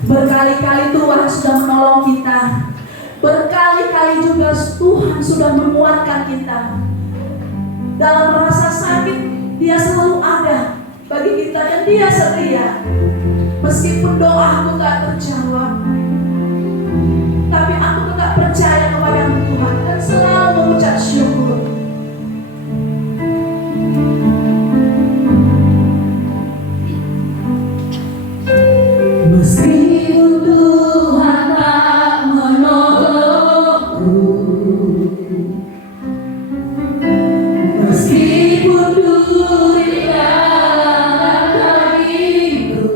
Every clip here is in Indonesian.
Berkali-kali Tuhan sudah menolong kita. Berkali-kali juga Tuhan sudah menguatkan kita. Dalam rasa sakit, Dia selalu ada bagi kita dan Dia setia. Meskipun doaku tak terjawab, tapi aku tetap percaya kepada Tuhan dan selalu mengucap syukur. Meskipun Tuhan tak menolongku, meskipun duri dalam kakiku,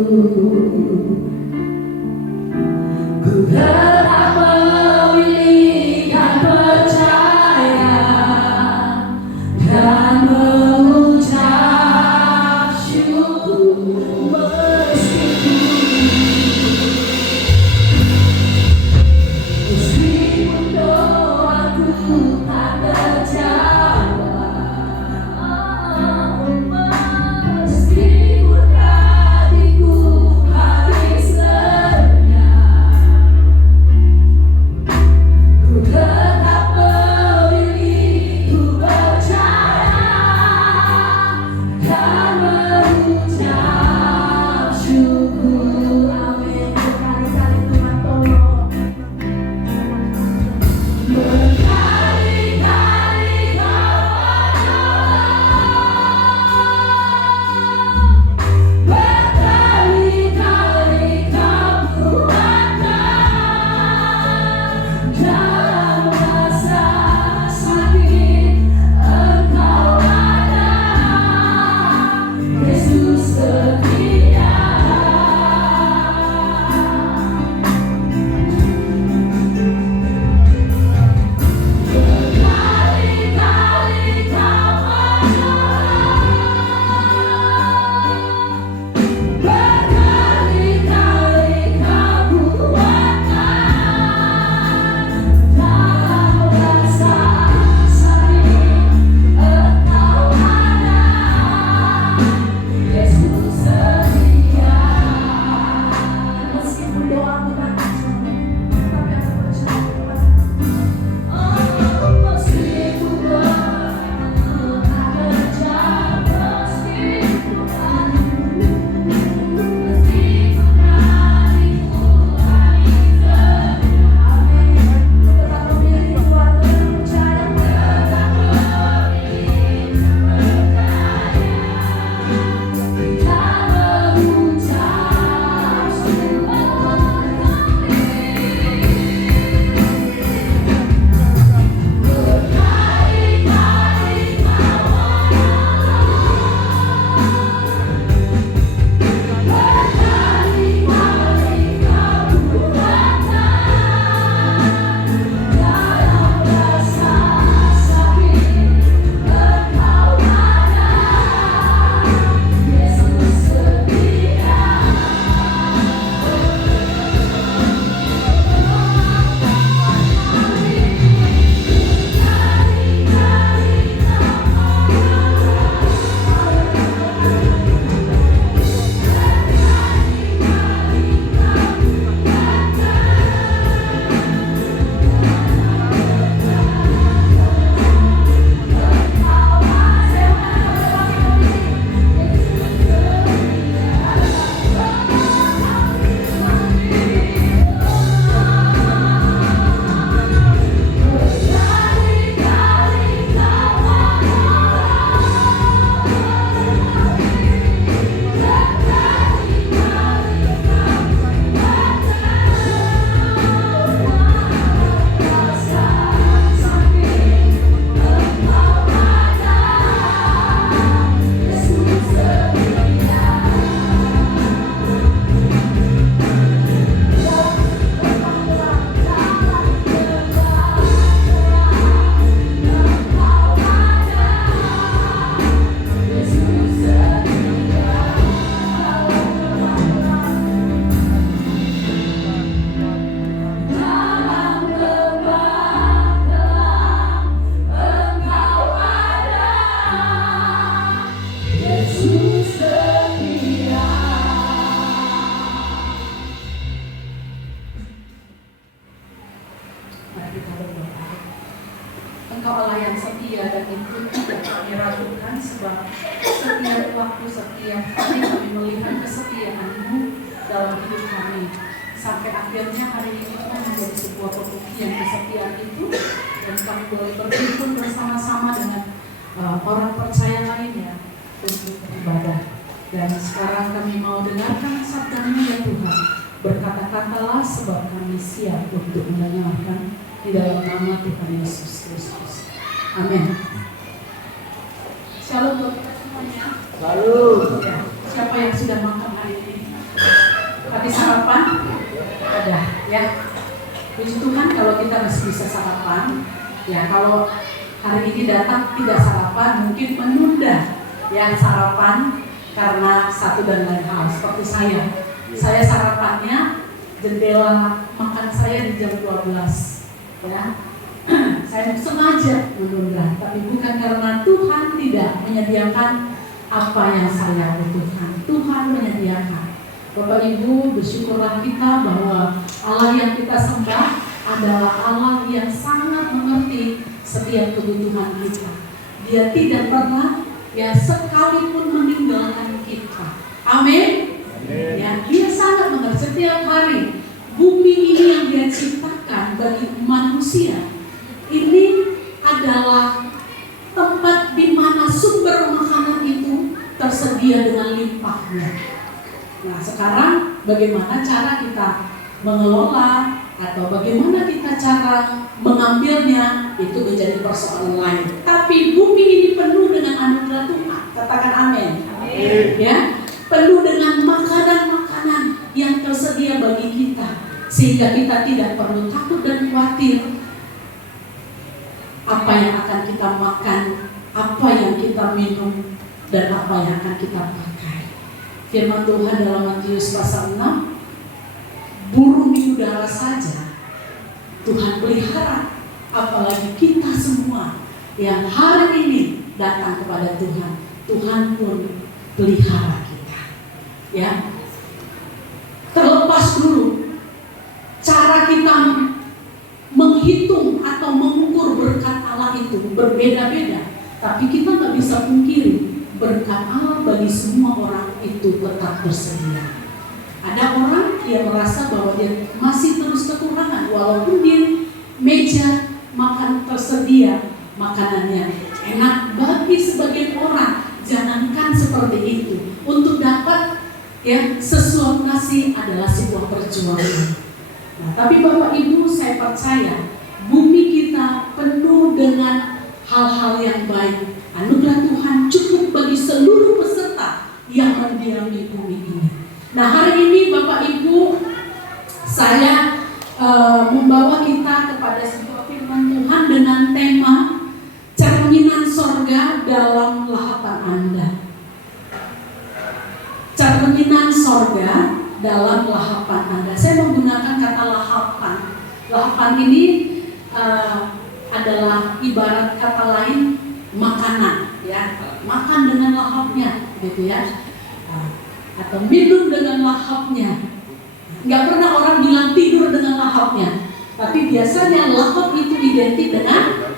Engkau Allah yang setia dan itu tidak kami ragukan, sebab setiap waktu, setiap hari kami melihat kesetiaan-Mu dalam hidup kami. Sampai akhirnya hari ini Tuhan menjadi sebuah pembuktian kesetiaan itu, dan kami boleh berkumpul bersama-sama dengan orang percaya lainnya untuk beribadah. Dan sekarang kami mau dengarkan sabda-Mu ya Tuhan. Berkata-katalah sebab kami siap untuk mendengarkan, di dalam nama Tuhan Yesus Kristus. Amin. Shalom buat kita semuanya. Shalom. Ya, siapa yang sudah makan hari ini? Tadi sarapan? Ada ya. Puji Tuhan kalau kita masih bisa sarapan. Ya, kalau hari ini datang tidak sarapan, mungkin menunda ya sarapan karena satu dan lain hal. Seperti saya sarapannya jendela makan saya di jam 12 ya. Saya sengaja menunda, tapi bukan karena Tuhan tidak menyediakan apa yang saya butuhkan. Tuhan menyediakan. Bapak Ibu, bersyukurlah kita bahwa Allah yang kita sembah adalah Allah yang sangat mengerti setiap kebutuhan kita. Dia tidak pernah ya sekalipun meninggalkan kita. Amin. Ya, dia sangat mengerti. Setiap hari bumi ini yang dia ciptakan bagi manusia ini adalah tempat di mana sumber makanan itu tersedia dengan limpahnya. Nah, sekarang bagaimana cara kita mengelola atau bagaimana kita cara mengambilnya itu menjadi persoalan lain. Tapi bumi ini penuh dengan anugerah Tuhan. Katakan amin. Ya, penuh dengan makanan-makanan yang tersedia bagi kita, sehingga kita tidak perlu takut dan khawatir apa yang akan kita makan, apa yang kita minum, dan apa yang akan kita pakai. Firman Tuhan dalam Matius pasal 6, burung di udara saja Tuhan pelihara, apalagi kita semua yang hari ini datang kepada Tuhan. Tuhan pun pelihara kita. Ya, terlepas dulu cara kita menghitung atau mengukur berkat Allah itu berbeda-beda, tapi kita nggak bisa pungkiri berkat Allah bagi semua orang itu tetap tersedia. Ada orang yang merasa bahwa dia masih terus kekurangan, walaupun di meja makan tersedia makanannya enak bagi sebagian orang. Jangankan seperti itu, untuk dapat ya sesuap nasi adalah sebuah perjuangan. Nah, tapi Bapak Ibu, saya percaya bumi kita penuh dengan hal-hal yang baik. Anugerah Tuhan cukup bagi seluruh peserta yang mendiami bumi ini. Nah, hari ini Bapak Ibu, saya membawa kita kepada sebuah firman Tuhan dengan tema cerminan sorga dalam lahapan Anda. Cerminan sorga dalam lahapan Anda. Saya menggunakan kata lahapan. Lahapan ini adalah ibarat kata lain makanan, ya, makan dengan lahapnya, gitu ya, atau minum dengan lahapnya. Nggak pernah orang bilang tidur dengan lahapnya, tapi biasanya lahap itu identik dengan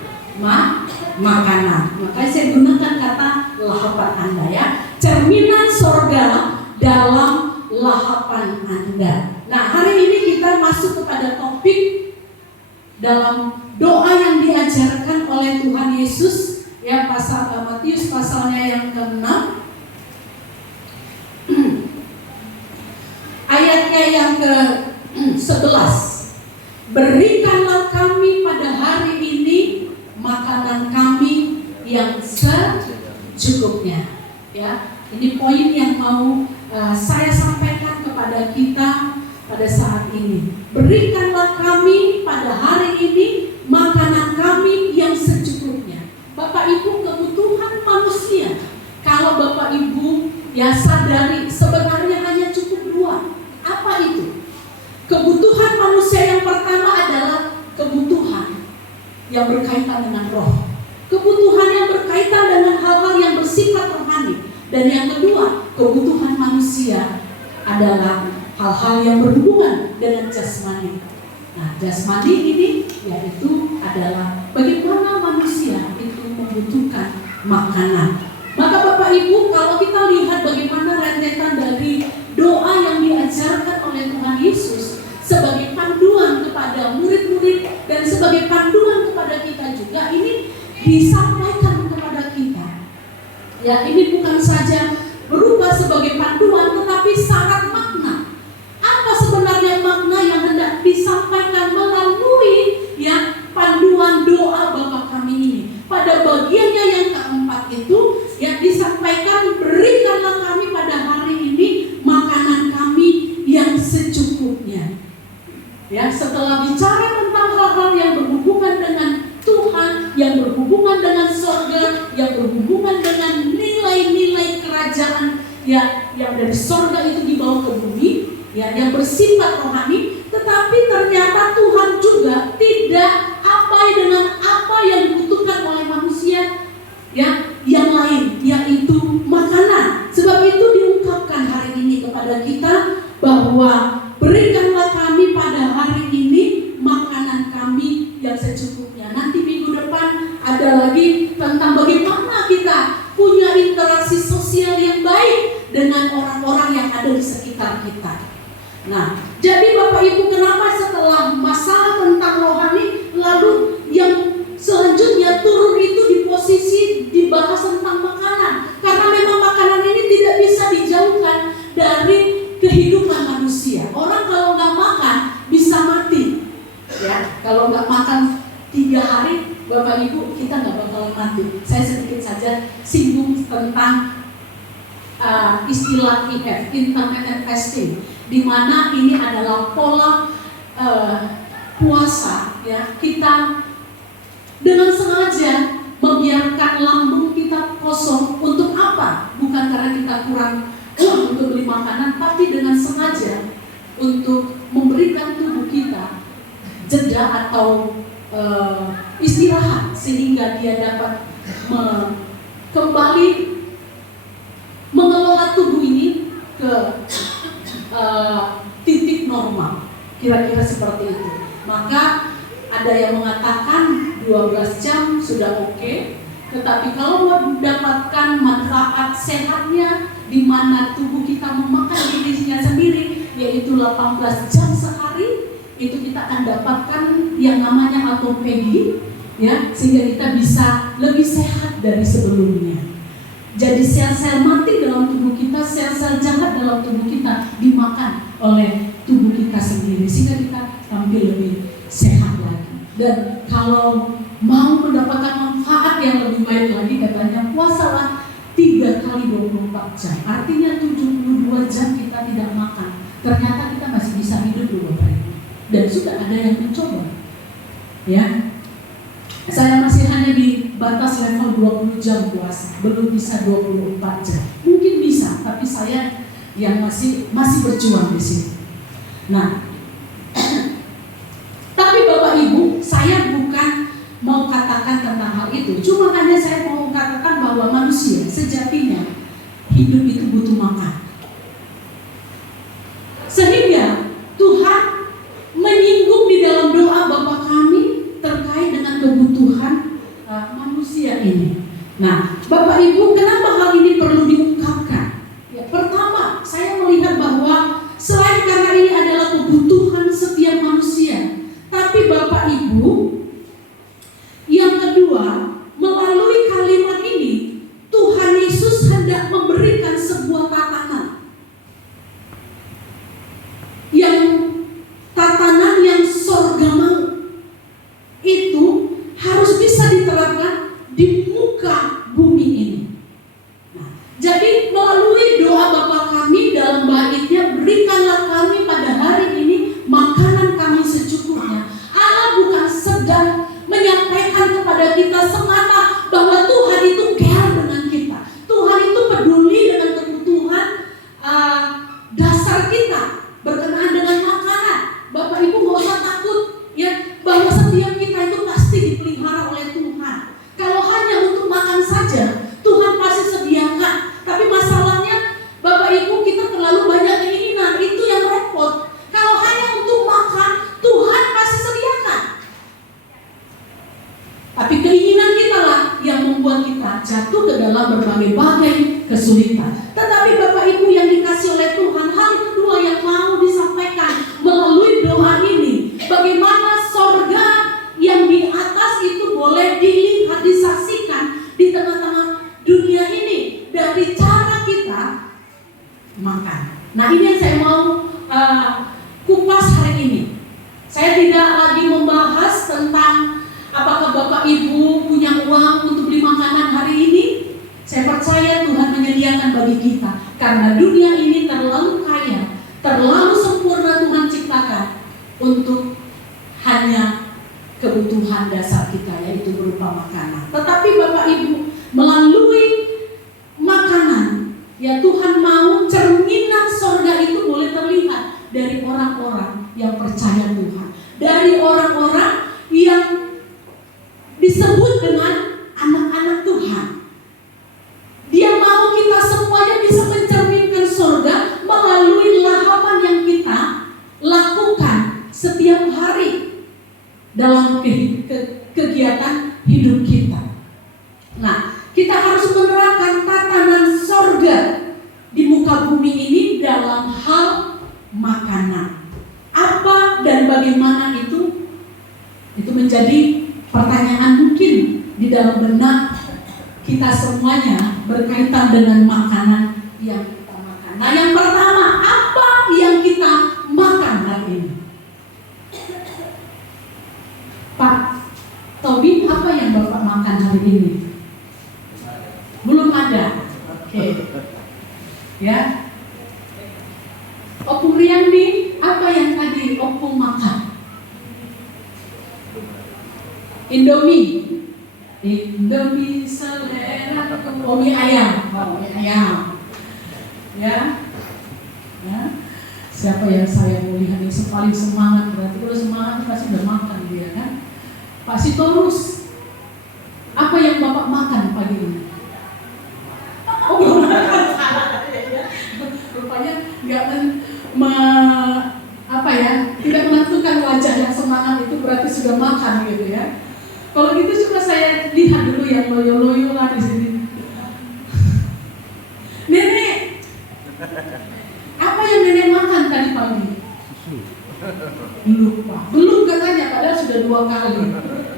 makanan. Makanya saya gunakan kata lahapan Anda, ya, cerminan sorga dalam lahapan Anda. Nah, hari ini kita masuk kepada topik dalam doa yang diajarkan oleh Tuhan Yesus, ya, pasal Matius pasalnya yang ke-6 ayatnya yang ke-11. Berikanlah kami pada hari ini makanan kami yang secukupnya. Ya, ini poin yang mau saya sampaikan kepada kita pada saat ini. Berikanlah kami pada hari ini makanan kami yang secukupnya. Bapak Ibu, kebutuhan manusia, kalau Bapak Ibu ya sadari, sebenarnya hanya cukup dua. Apa itu? Kebutuhan manusia yang pertama adalah kebutuhan yang berkaitan dengan roh, kebutuhan yang berkaitan dengan hal-hal yang bersifat rohani. Dan yang kedua, kebutuhan manusia adalah hal-hal yang berhubungan dengan jasmani. Nah, jasmani ini yaitu adalah bagaimana manusia itu membutuhkan makanan. Maka Bapak Ibu, kalau kita lihat bagaimana rentetan dari doa yang diajarkan oleh Tuhan Yesus sebagai panduan kepada murid-murid dan sebagai panduan kepada kita juga, ini disampaikan kepada kita. Ya, ini bukan saja berupa sebagai panduan, tetapi syarat makna. Apa sebenarnya makna yang hendak disampaikan melalui ya panduan doa Bapa kami ini? Pada bagiannya yang keempat itu yang disampaikan, berikanlah kami pada hari ini makanan kami yang secukupnya. Ya, setelah bicara tentang hal-hal yang berhubungan dengan Tuhan, yang berhubungan dengan surga, yang berhubungan dengan nilai-nilai kerajaan ya, yang dari surga itu dibawa ke bumi, ya, yang bersifat rohani, tetapi ternyata Tuhan juga tidak abai dengan apa yang dibutuhkan oleh manusia ya, yang lain, yaitu makanan. Sebab itu diungkapkan hari ini kepada kita bahwa berikanlah kami pada hari ini makanan kami yang secukupnya. Nanti minggu depan ada lagi tentang bagaimana kita punya interaksi sosial yang baik dengan orang-orang yang ada di sekitar kita. Nah, jadi Bapak Ibu, kenapa setelah masalah tentang rohani, lalu yang selanjutnya turun itu di posisi dibahas tentang makanan? Karena memang makanan ini tidak bisa dijauhkan dari kehidupan manusia. Orang kalau nggak makan bisa mati. Ya, kalau nggak makan 3 hari, Bapak Ibu, kita nggak bakal mati. Saya sedikit saja singgung tentang istilah IF, intermittent fasting, di mana ini adalah pola puasa. Ya, kita dengan sengaja membiarkan lambung kita kosong. Untuk apa? Bukan karena kita kurang uang untuk beli makanan, tapi dengan sengaja untuk memberikan tubuh kita jeda atau istirahat, sehingga dia dapat kembali mengelola tubuh ini ke titik normal, kira-kira seperti itu. Maka ada yang mengatakan 12 jam sudah oke, tetapi kalau mendapatkan manfaat sehatnya di mana tubuh kita memakan dirinya sendiri, yaitu 18 jam sehari, itu kita akan dapatkan yang namanya autophagy, ya, sehingga kita bisa lebih sehat dari sebelumnya. Jadi sel-sel mati dalam tubuh kita, sel-sel jahat dalam tubuh kita dimakan oleh tubuh kita sendiri, sehingga kita tampil lebih sehat lagi. Dan kalau mau mendapatkan manfaat yang lebih baik lagi, katanya puasalah 3 kali 24 jam. Artinya 72 jam kita tidak makan. Ternyata kita masih bisa hidup loh Bapak Ibu. Dan sudah ada yang mencoba. Ya. Saya masih hanya di batas level 20 jam puasa, belum bisa 24 jam. Mungkin bisa, tapi saya yang masih berjuang di sini. Nah, tapi Bapak Ibu, saya bukan mau katakan tentang hal itu. Cuma hanya saya mau katakan bahwa manusia sejatinya hidup itu butuh makan. Sehingga Tuhan menyinggung di dalam doa Bapa kami terkait dengan kebutuhan manusia ini. Nah, Bapak Ibu, kenapa hal ini perlu diungkapkan? Ya, pertama, saya melihat bahwa selain karena ini adalah kebutuhan setiap manusia, tapi Bapak Ibu, yang kedua, melalui kalimat ini Tuhan Yesus hendak memberikan sebuah tatanan yang sorga mau. Itu harus bisa diterapkan di muka bumi dalam berbagai-bagai kesulitan. Tetapi Bapak Ibu yang dikasih oleh Tuhan, hal kedua yang mau disampaikan melalui doa ini, bagaimana sorga yang di atas itu boleh dilihat, disaksikan di tengah-tengah dunia ini dari cara kita makan. Nah, ini yang saya mau kupas hari ini. Saya tidak lagi membahas tentang apakah Bapak Ibu punya uang untuk beli makanan hari ini. Saya percaya Tuhan menyediakan bagi kita, karena dunia ini terlalu kaya, terlalu sempurna Tuhan ciptakan untuk hanya kebutuhan dasar kita, yaitu berupa makanan. Tetapi Bapak Ibu, melalui makanan, ya Tuhan mau cerminan sorga itu boleh terlihat dari orang-orang yang percaya Tuhan, dari orang-orang yang disebut dengan anak-anak Tuhan. Dia mau kita semuanya bisa mencerminkan sorga melalui lahapan yang kita lakukan setiap hari dalam kegiatan hidup kita. Nah, kita harus menerapkan tatanan sorga di muka bumi ini dalam hal makanan. Apa dan bagaimana itu menjadi pertanyaan mungkin di dalam benak kita semuanya berkaitan dengan makanan yang kita makan. Nah, yang pertama, apa yang kita makan hari ini? Pak Tobi, apa yang Bapak makan hari ini? Belum ada. Oke. Ya. Opung Riyandi, apa yang tadi Opung makan? Indomie selera mie ayam. Mie ayam. Ya. Siapa yang saya mau lihat yang paling semangat, berarti kalau semangat pasti udah makan dia kan. Pak Sitorus, apa yang Bapak makan pagi ini? Oh, belum makan. Rupanya nggak tidak menentukan wajah yang semangat itu berarti sudah makan gitu ya. Kalau gitu coba saya lihat dulu yang loyo-loyo lah di sini. Nenek, apa yang nenek makan tadi pagi? Belum katanya, padahal sudah 2 kali.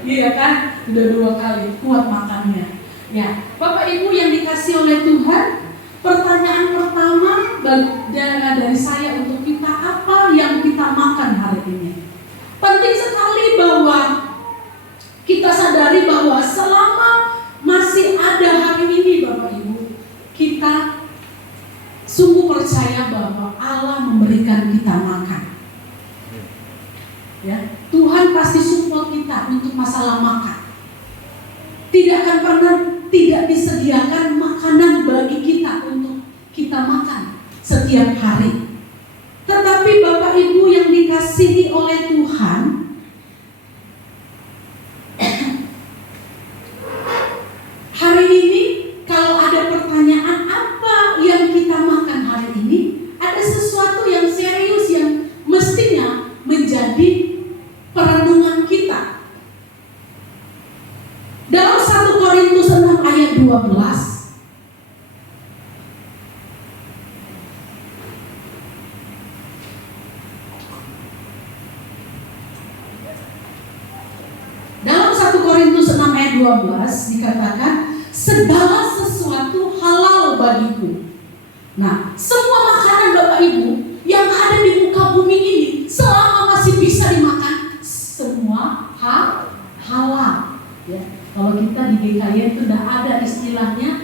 Iya kan? Sudah 2 kali, kuat makannya. Ya, Bapak Ibu yang dikasih oleh Tuhan, pertanyaan pertama dari saya untuk kita, apa yang kita makan hari ini? Penting sekali bahwa kita sadari bahwa selama masih ada hari ini Bapak Ibu, kita sungguh percaya bahwa Allah memberikan kita makan. Ya, Tuhan pasti support kita untuk masalah makan. Tidak akan pernah tidak disediakan makanan bagi kita untuk kita makan setiap hari. Tetapi Bapak Ibu yang dikasihi oleh Tuhan, hari ini kalau ada pertanyaan apa yang kita makan hari ini, ada sesuatu yang serius yang mestinya menjadi perenungan kita. Dalam 1 Korintus 6 ayat 12, dalam 1 Korintus 6 ayat 12 dikatakan, segala sesuatu halal bagiku. Nah, semua makanan Bapak Ibu yang ada di muka bumi ini, selama masih bisa dimakan, semua halal. Ya, kalau kita di GKY itu tidak ada istilahnya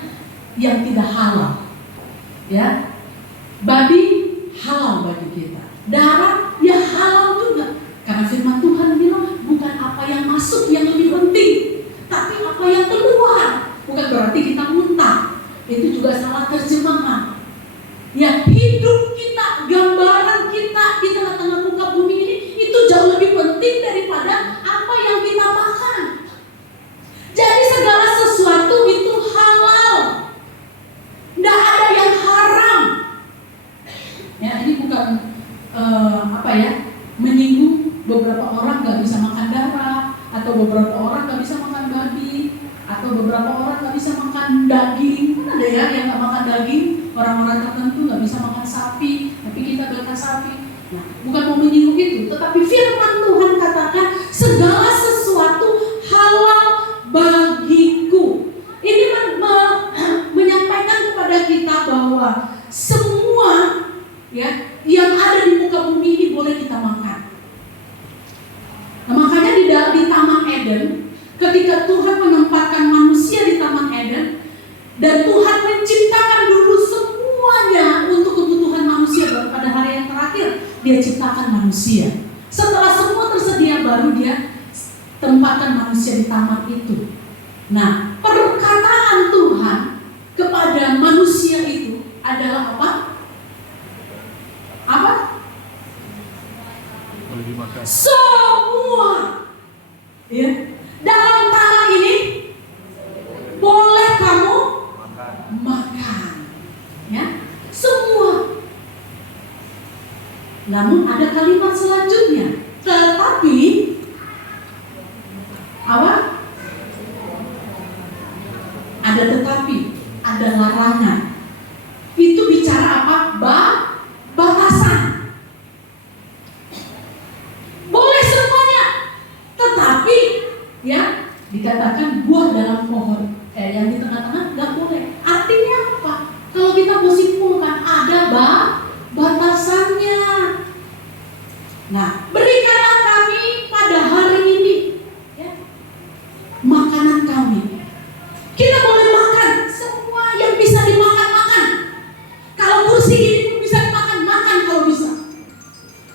yang tidak halal. Ya, babi halal bagi kita, darah ya halal juga. Karena firman Tuhan bilang bukan apa yang masuk yang lebih penting, tapi apa yang keluar. Bukan berarti kita muntah. Itu juga salah terjemahan. Ya, hidup kita, gambaran kita di tengah-tengah muka bumi ini itu jauh lebih penting daripada apa yang kita makan. Jadi segala sesuatu itu halal. Tidak ada yang haram. Ya, ini bukan menyinggung beberapa orang gak bisa makan darah, atau beberapa orang gak bisa makan babi, atau beberapa orang gak bisa makan daging. Nah, bukan mau menyinggung itu, tetapi firman Tuhan katakan segala sesuatu halal bagiku. Ini menyampaikan kepada kita bahwa semua ya yang ada di muka bumi ini boleh kita makan. Nah, makanya di Taman Eden, ketika Tuhan menempatkan manusia di Taman Eden, dan Tuhan menciptakan dulu semuanya untuk kebutuhan manusia, baru pada hari yang terakhir Dia ciptakan manusia. Setelah semua tersedia, baru Dia tempatkan manusia di taman itu. Nah, perkataan Tuhan kepada manusia itu adalah apa? Apa? Semua ya, dalam tanah ini boleh kamu makan, ya, semua. Namun ada kalimat selanjutnya, tetapi apa? Ada tetapi, ada larangan. Itu bicara apa? Batasan. Boleh semuanya, tetapi ya dikatakan buah dalam pohon yang di tengah-tengah nggak boleh. Artinya apa? Kalau kita mau simpulkan, ada batasannya. Nah, berikanlah kami pada hari ini ya, makanan kami. Kita boleh makan semua yang bisa dimakan, makan. Kalau kursi ini pun bisa dimakan, makan kalau bisa.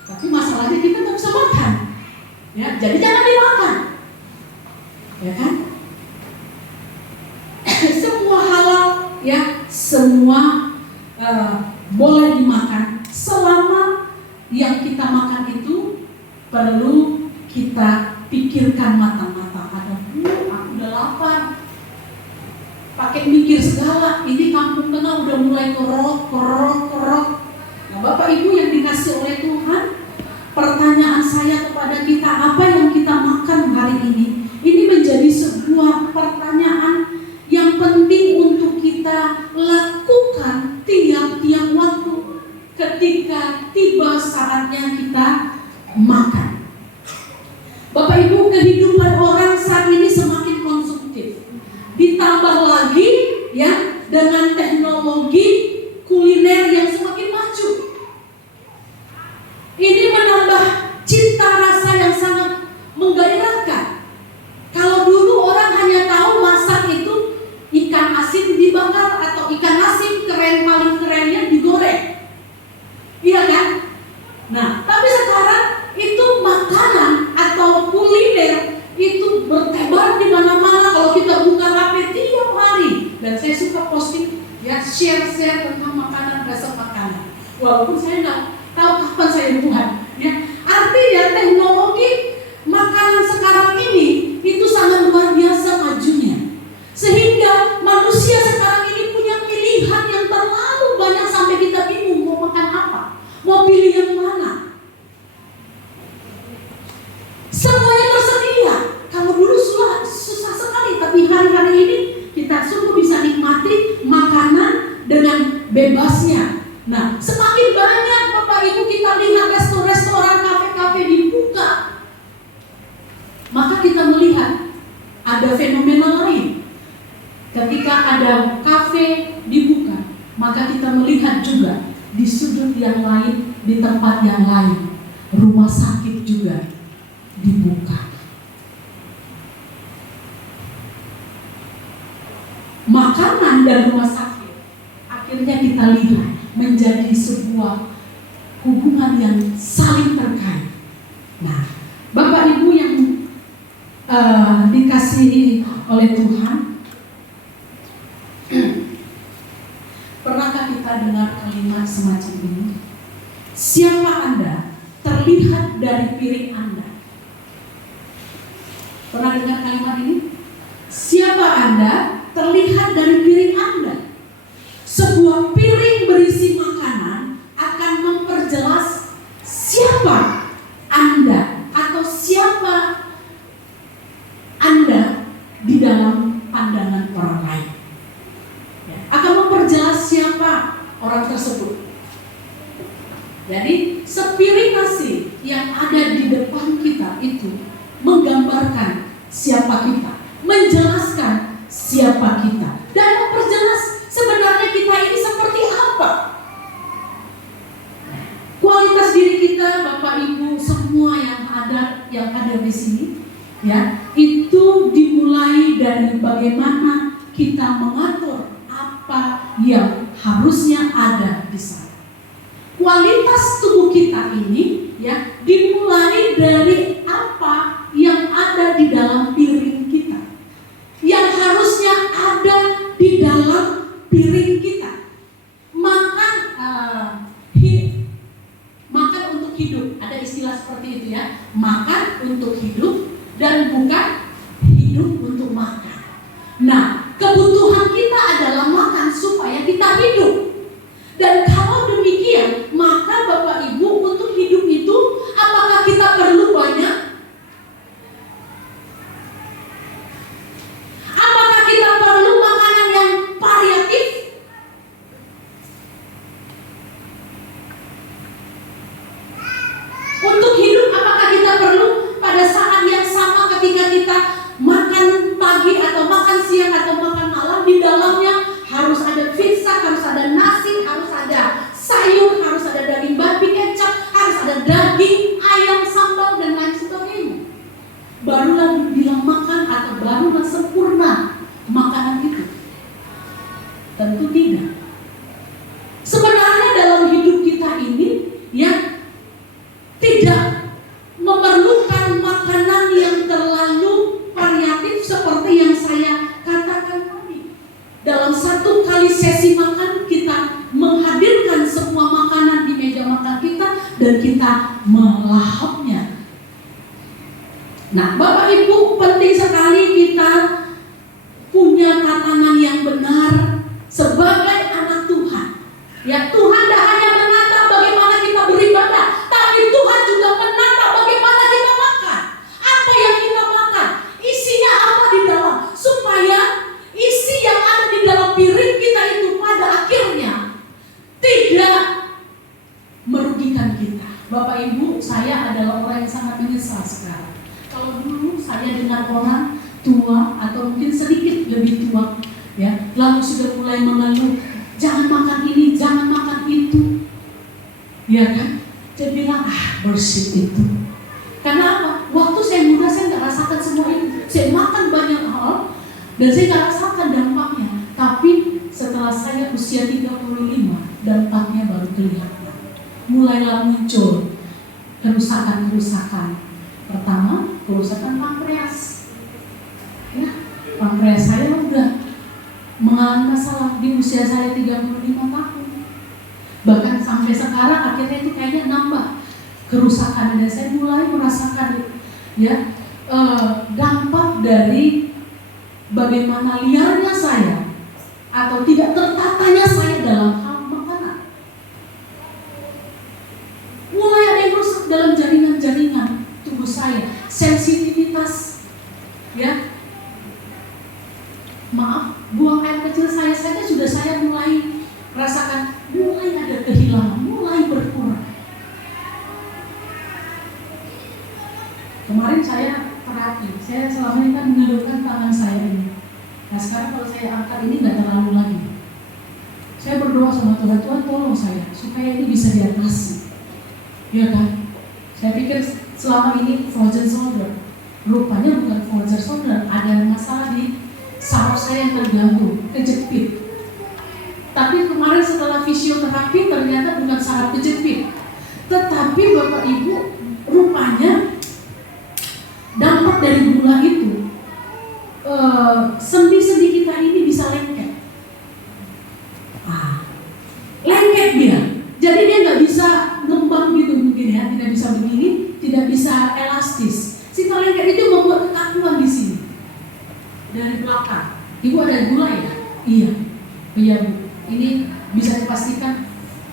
Tapi masalahnya kita nggak bisa makan, ya. Jadi jangan dimakan, ya kan? Semua halal, ya, semua boleh dimakan selama yang kita makan itu perlu kita pikirkan matang-matang. Aku udah lapar. Pakai mikir segala, ini kampung tengah udah mulai kerok. Nah, Bapak Ibu yang dikasih oleh Tuhan, pertanyaan saya kepada kita, apa yang kita makan hari ini? Ini menjadi sebuah pertanyaan yang penting untuk kita lakukan tiap-tiap waktu ketika tiba saatnya kita makan. Bapak Ibu, kehidupan orang saat ini semakin konsumtif. Ditambah lagi ya dengan teknologi kuliner yang semakin maju. Ini menambah cita rasa yang sangat menggairahkan. Kalau dulu orang hanya tahu masak itu ikan asin dibakar atau ikan asin paling kerennya digoreng. Iya kan? Nah, tapi sekarang itu makanan atau kuliner itu bertebar di mana-mana. Kalau kita buka HP tiap hari, dan saya suka posting ya, share tentang makanan, resep makanan. Walaupun saya nggak tahu kapan saya buat. Ya, artinya teknologi makanan sekarang ini itu sangat luar biasa majunya, sehingga manusia sekarang ini punya pilihan yang terlalu banyak sampai kita bingung mau makan apa, mau pilih yang mana. Semuanya tersedia. Kalau dulu susah sekali, tapi hari-hari ini kita sungguh bisa nikmati makanan dengan bebasnya. Nah, semakin banyak Bapak Ibu kita lihat restoran, kafe-kafe dibuka, maka kita melihat ada fenomena lain. Ketika ada kafe dibuka, maka kita melihat juga di sudut yang lain, di tempat yang lain, rumah sakit juga dibuka. Makanan dan rumah sakit akhirnya kita lihat menjadi sebuah hubungan yang saling terkait. Nah, Bapak Ibu yang dikasihi oleh Tuhan, pernahkah kita dengar kalimat semacam ini? Siapa Anda terlihat dari piring Anda. Pernah dengar kalimat ini? Siapa Anda terlihat dari piring Anda. Sebuah piring berisi makanan akan memperjelas siapa Anda atau siapa Anda di dalam pandangan orang lain. Akan memperjelas siapa orang tersebut. Jadi sepiring yang ada di depan kita itu menggambarkan siapa kita, menjelaskan siapa kita, dan memperjelas sebenarnya kita ini seperti apa. Kualitas diri kita, Bapak Ibu semua yang ada di sini, ya, itu dimulai dari bagaimana kita mengatur apa yang harusnya ada di sana. Kualitas tubuh kita ini, ya, dimulai dari apa yang ada di dalam piring kita, yang harusnya ada di dalam piring kita. Makan untuk hidup, ada istilah seperti itu, ya. Makan untuk hidup dan bukan hidup untuk makan. Nah, kebutuhan kita adalah makan supaya kita hidup. Dan kalau demikian, maka Bapak Ibu, untuk hidup itu apakah kita perlu banyak? Apakah kita perlu makanan yang variatif? Untuk hidup, apakah kita perlu pada saat yang sama ketika kita makan pagi atau makan siang atau makan malam, di dalamnya harus ada pizza, harus ada nasi, harus ada sayur, harus ada daging babi, kecap, harus ada daging, ayam, sambal, dan lain sebagainya. Barulah dibilang makan atau barulah sempurna makanan itu? Tentu tidak. Sebenarnya dalam hidup kita ini, ya, tidak memerlukan makanan yang terlalu variatif seperti yang saya katakan tadi. Dalam satu kali sesi makan, kita menghadirkan semua makanan di meja makan kita dan kita melahapnya. Nah, Bapak Ibu, penting sekali kita punya tatanan yang benar sebagai anak Tuhan. Ya, Tuhan tidak hanya menata bagaimana kita beribadah, tapi Tuhan juga menata bagaimana kita makan. Apa yang kita makan, isinya apa di dalam, supaya isi yang ada di dalam piring kita itu pada akhirnya tidak merugikan kita. Bapak Ibu, saya adalah orang yang sangat menyesal sekarang. Kalau dulu saya dengar orang tua atau mungkin sedikit lebih tua, ya, lalu sudah mulai mengeluh, jangan makan ini, jangan makan itu, ya kan? Saya bilang, bersih itu. Karena apa? Waktu saya muda saya nggak rasakan semua itu. Saya makan banyak hal dan saya nggak rasakan dampaknya. Tapi setelah saya usia 35, dampaknya baru kelihatan. Mulailah muncul kerusakan-kerusakan. Pertama, kerusakan pankreas. Ya, pankreas saya udah mengalami masalah di usia saya 35 tahun. Bahkan sampai sekarang akhirnya itu kayaknya nambah kerusakan, dan saya mulai merasakan, ya, dampak dari bagaimana liarnya saya atau tidak tertatanya saya dalam hal makanan. Mulai ada yang rusak dalam jaringan-jaringan tubuh saya, sensitivitas, ya. Maaf, buang air kecil saya saja sudah saya mulai rasakan, mulai ada kehilangan, mulai berkurang. Kemarin saya terapi, saya selama ini kan mengelurkan tangan saya ini. Nah, sekarang kalau saya angkat ini nggak terlalu lagi. Saya berdoa sama Tuhan, Tuhan tolong saya supaya ini bisa diatasi, ya kan? Saya pikir selama ini frozen shoulder, rupanya bukan frozen shoulder, ada masalah di saraf saya yang terganggu, kejepit. Tapi kemarin setelah fisioterapi ternyata bukan saraf kejepit, tetapi Bapak Ibu, rupanya dampak dari gula itu, sendi-sendi kita ini bisa lengket. Lengket dia. Jadi dia nggak bisa ngembang gitu mungkin, ya, tidak bisa begini, tidak bisa elastis. Si lengket itu membuat kekakuan di sini. Dari belakang, Ibu ada gula ya? Iya, iya Bu. Ini bisa dipastikan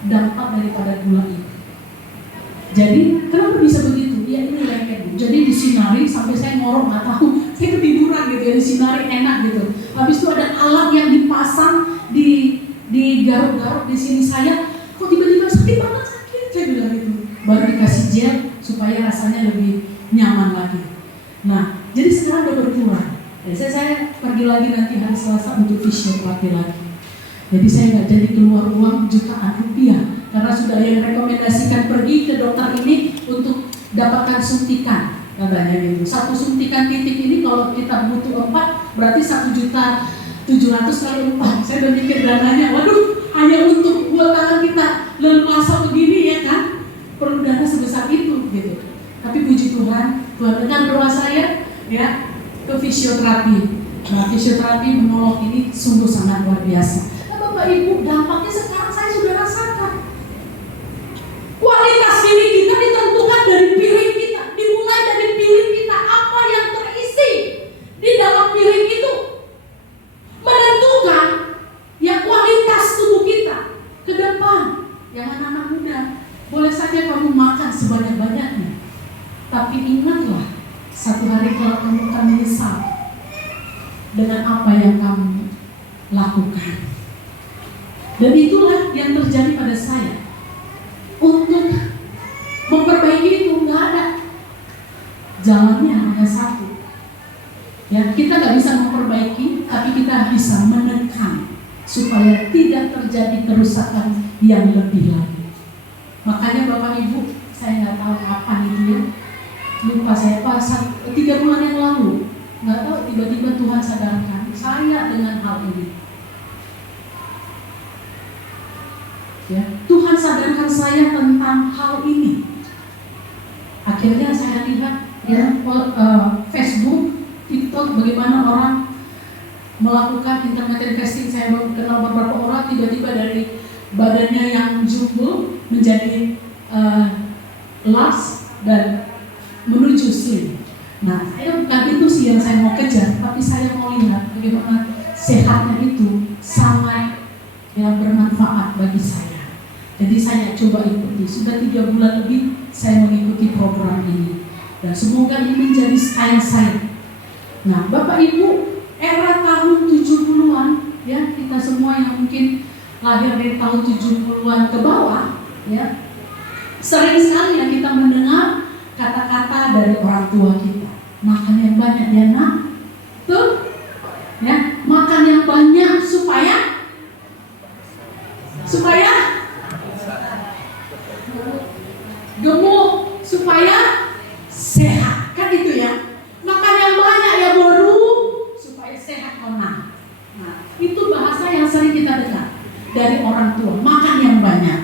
dampak daripada gula ini. Jadi kenapa bisa begitu? Ya ini lengket Bu. Jadi disinari sampai saya ngorok nggak tahu. Saya ketiduran gitu ya, disinari enak gitu. Habis itu ada alat yang dipasang di garuk-garuk di sini saya. Kok tiba-tiba sakit banget, sakit? Saya bilang gitu. Baru dikasih gel supaya rasanya lebih nyaman lagi. Nah, jadi sekarang udah berkurang. Ya, saya pergi lagi nanti hari Selasa untuk fisioterapi lagi. Jadi saya nggak jadi keluar uang jutaan rupiah karena sudah yang rekomendasikan pergi ke dokter ini untuk dapatkan suntikan katanya gitu. Satu suntikan titik ini kalau kita butuh 4 berarti 1.700.000 kali 4. Saya udah mikir dananya, waduh hanya untuk buat tangan kita leluasa begini ya kan, perlu dana sebesar itu gitu. Tapi puji Tuhan, Tuhan dengan doa saya ya ke fisioterapi. Nah, fisioterapi menolong ini sungguh sangat luar biasa. Nah, Bapak Ibu, dampaknya sekarang saya sudah rasakan. Kualitas diri kita ditentukan dari piring kita, dimulai dari piring kita, apa yang terisi di dalam piring itu menentukan ya kualitas tubuh kita ke depan. Yang anak-anak muda, boleh saja kamu makan sebanyak-banyaknya, tapi ingatlah satu hari kalau kamu akan menyesal dengan apa yang kamu lakukan. Dan itulah yang terjadi pada saya. Untuk memperbaiki itu nggak ada jalannya, hanya satu. Ya, kita nggak bisa memperbaiki, tapi kita bisa menekan supaya tidak terjadi kerusakan yang lebih lagi. Makanya Bapak Ibu, saya nggak tahu kapan itu ya, lupa saya pas 3 bulan yang lalu, nggak tahu tiba-tiba Tuhan sadarkan saya dengan hal ini. Ya, Tuhan sadarkan saya tentang hal ini. Akhirnya saya lihat ya Facebook, TikTok, bagaimana orang melakukan intermittent fasting. Saya kenal beberapa orang tiba-tiba dari badannya yang jumbo menjadi large dan menuju slim. Nah, saya bukan itu sih yang saya mau kejar, tapi saya mau lihat bagaimana sehatnya itu sangat yang bermanfaat bagi saya. Jadi saya coba ikuti, sudah 3 bulan lebih saya mengikuti program ini. Dan semoga ini menjadi style saya. Nah, Bapak Ibu, era tahun 70-an, ya kita semua yang mungkin lahir dari tahun 70-an ke bawah, ya sering sekali ya kita mendengar kata-kata dari orang tua kita. Makan yang banyak ya nak, tuh, ya makan yang banyak supaya gemuk, supaya sehat, kan itu ya. Makan yang banyak ya boru supaya sehat konang. Nah, itu bahasa yang sering kita dengar dari orang tua, makan yang banyak.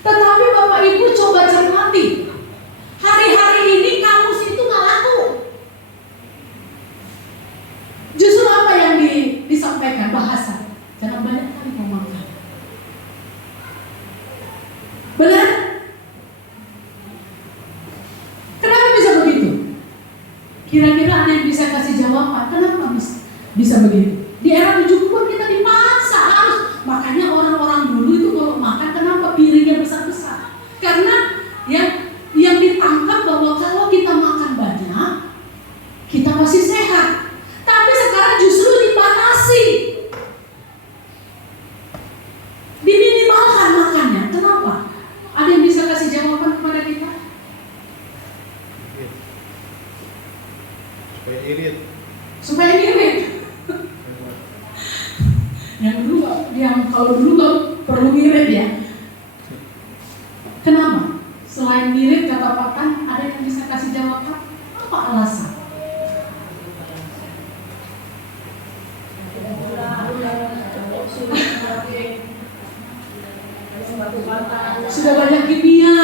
Tetapi Bapak Ibu coba cermati, hari-hari ini kamus itu nggak laku. Justru apa yang disampaikan bahasa, jangan banyak kali mau makan. Benar? Kenapa bisa begitu? Kira-kira ada yang bisa kasih jawaban kenapa bisa begitu? Di era 70-an kita dipaksa harus. Makanya orang-orang dulu itu kalau makan kenapa piringnya besar-besar? Karena yang ditangkap bahwa kalau kita makan banyak, kita pasti sehat. Tapi sekarang justru dibatasi, diminimalkan makannya. Kenapa? Ada yang bisa kasih jawaban kepada kita? Supaya irit. Yang kalau dulu nggak perlu ngirit ya. Kenapa? Selain ngirit kata pakan, ada yang bisa kasih jawaban? Apa alasan? Sudah banyak kimia.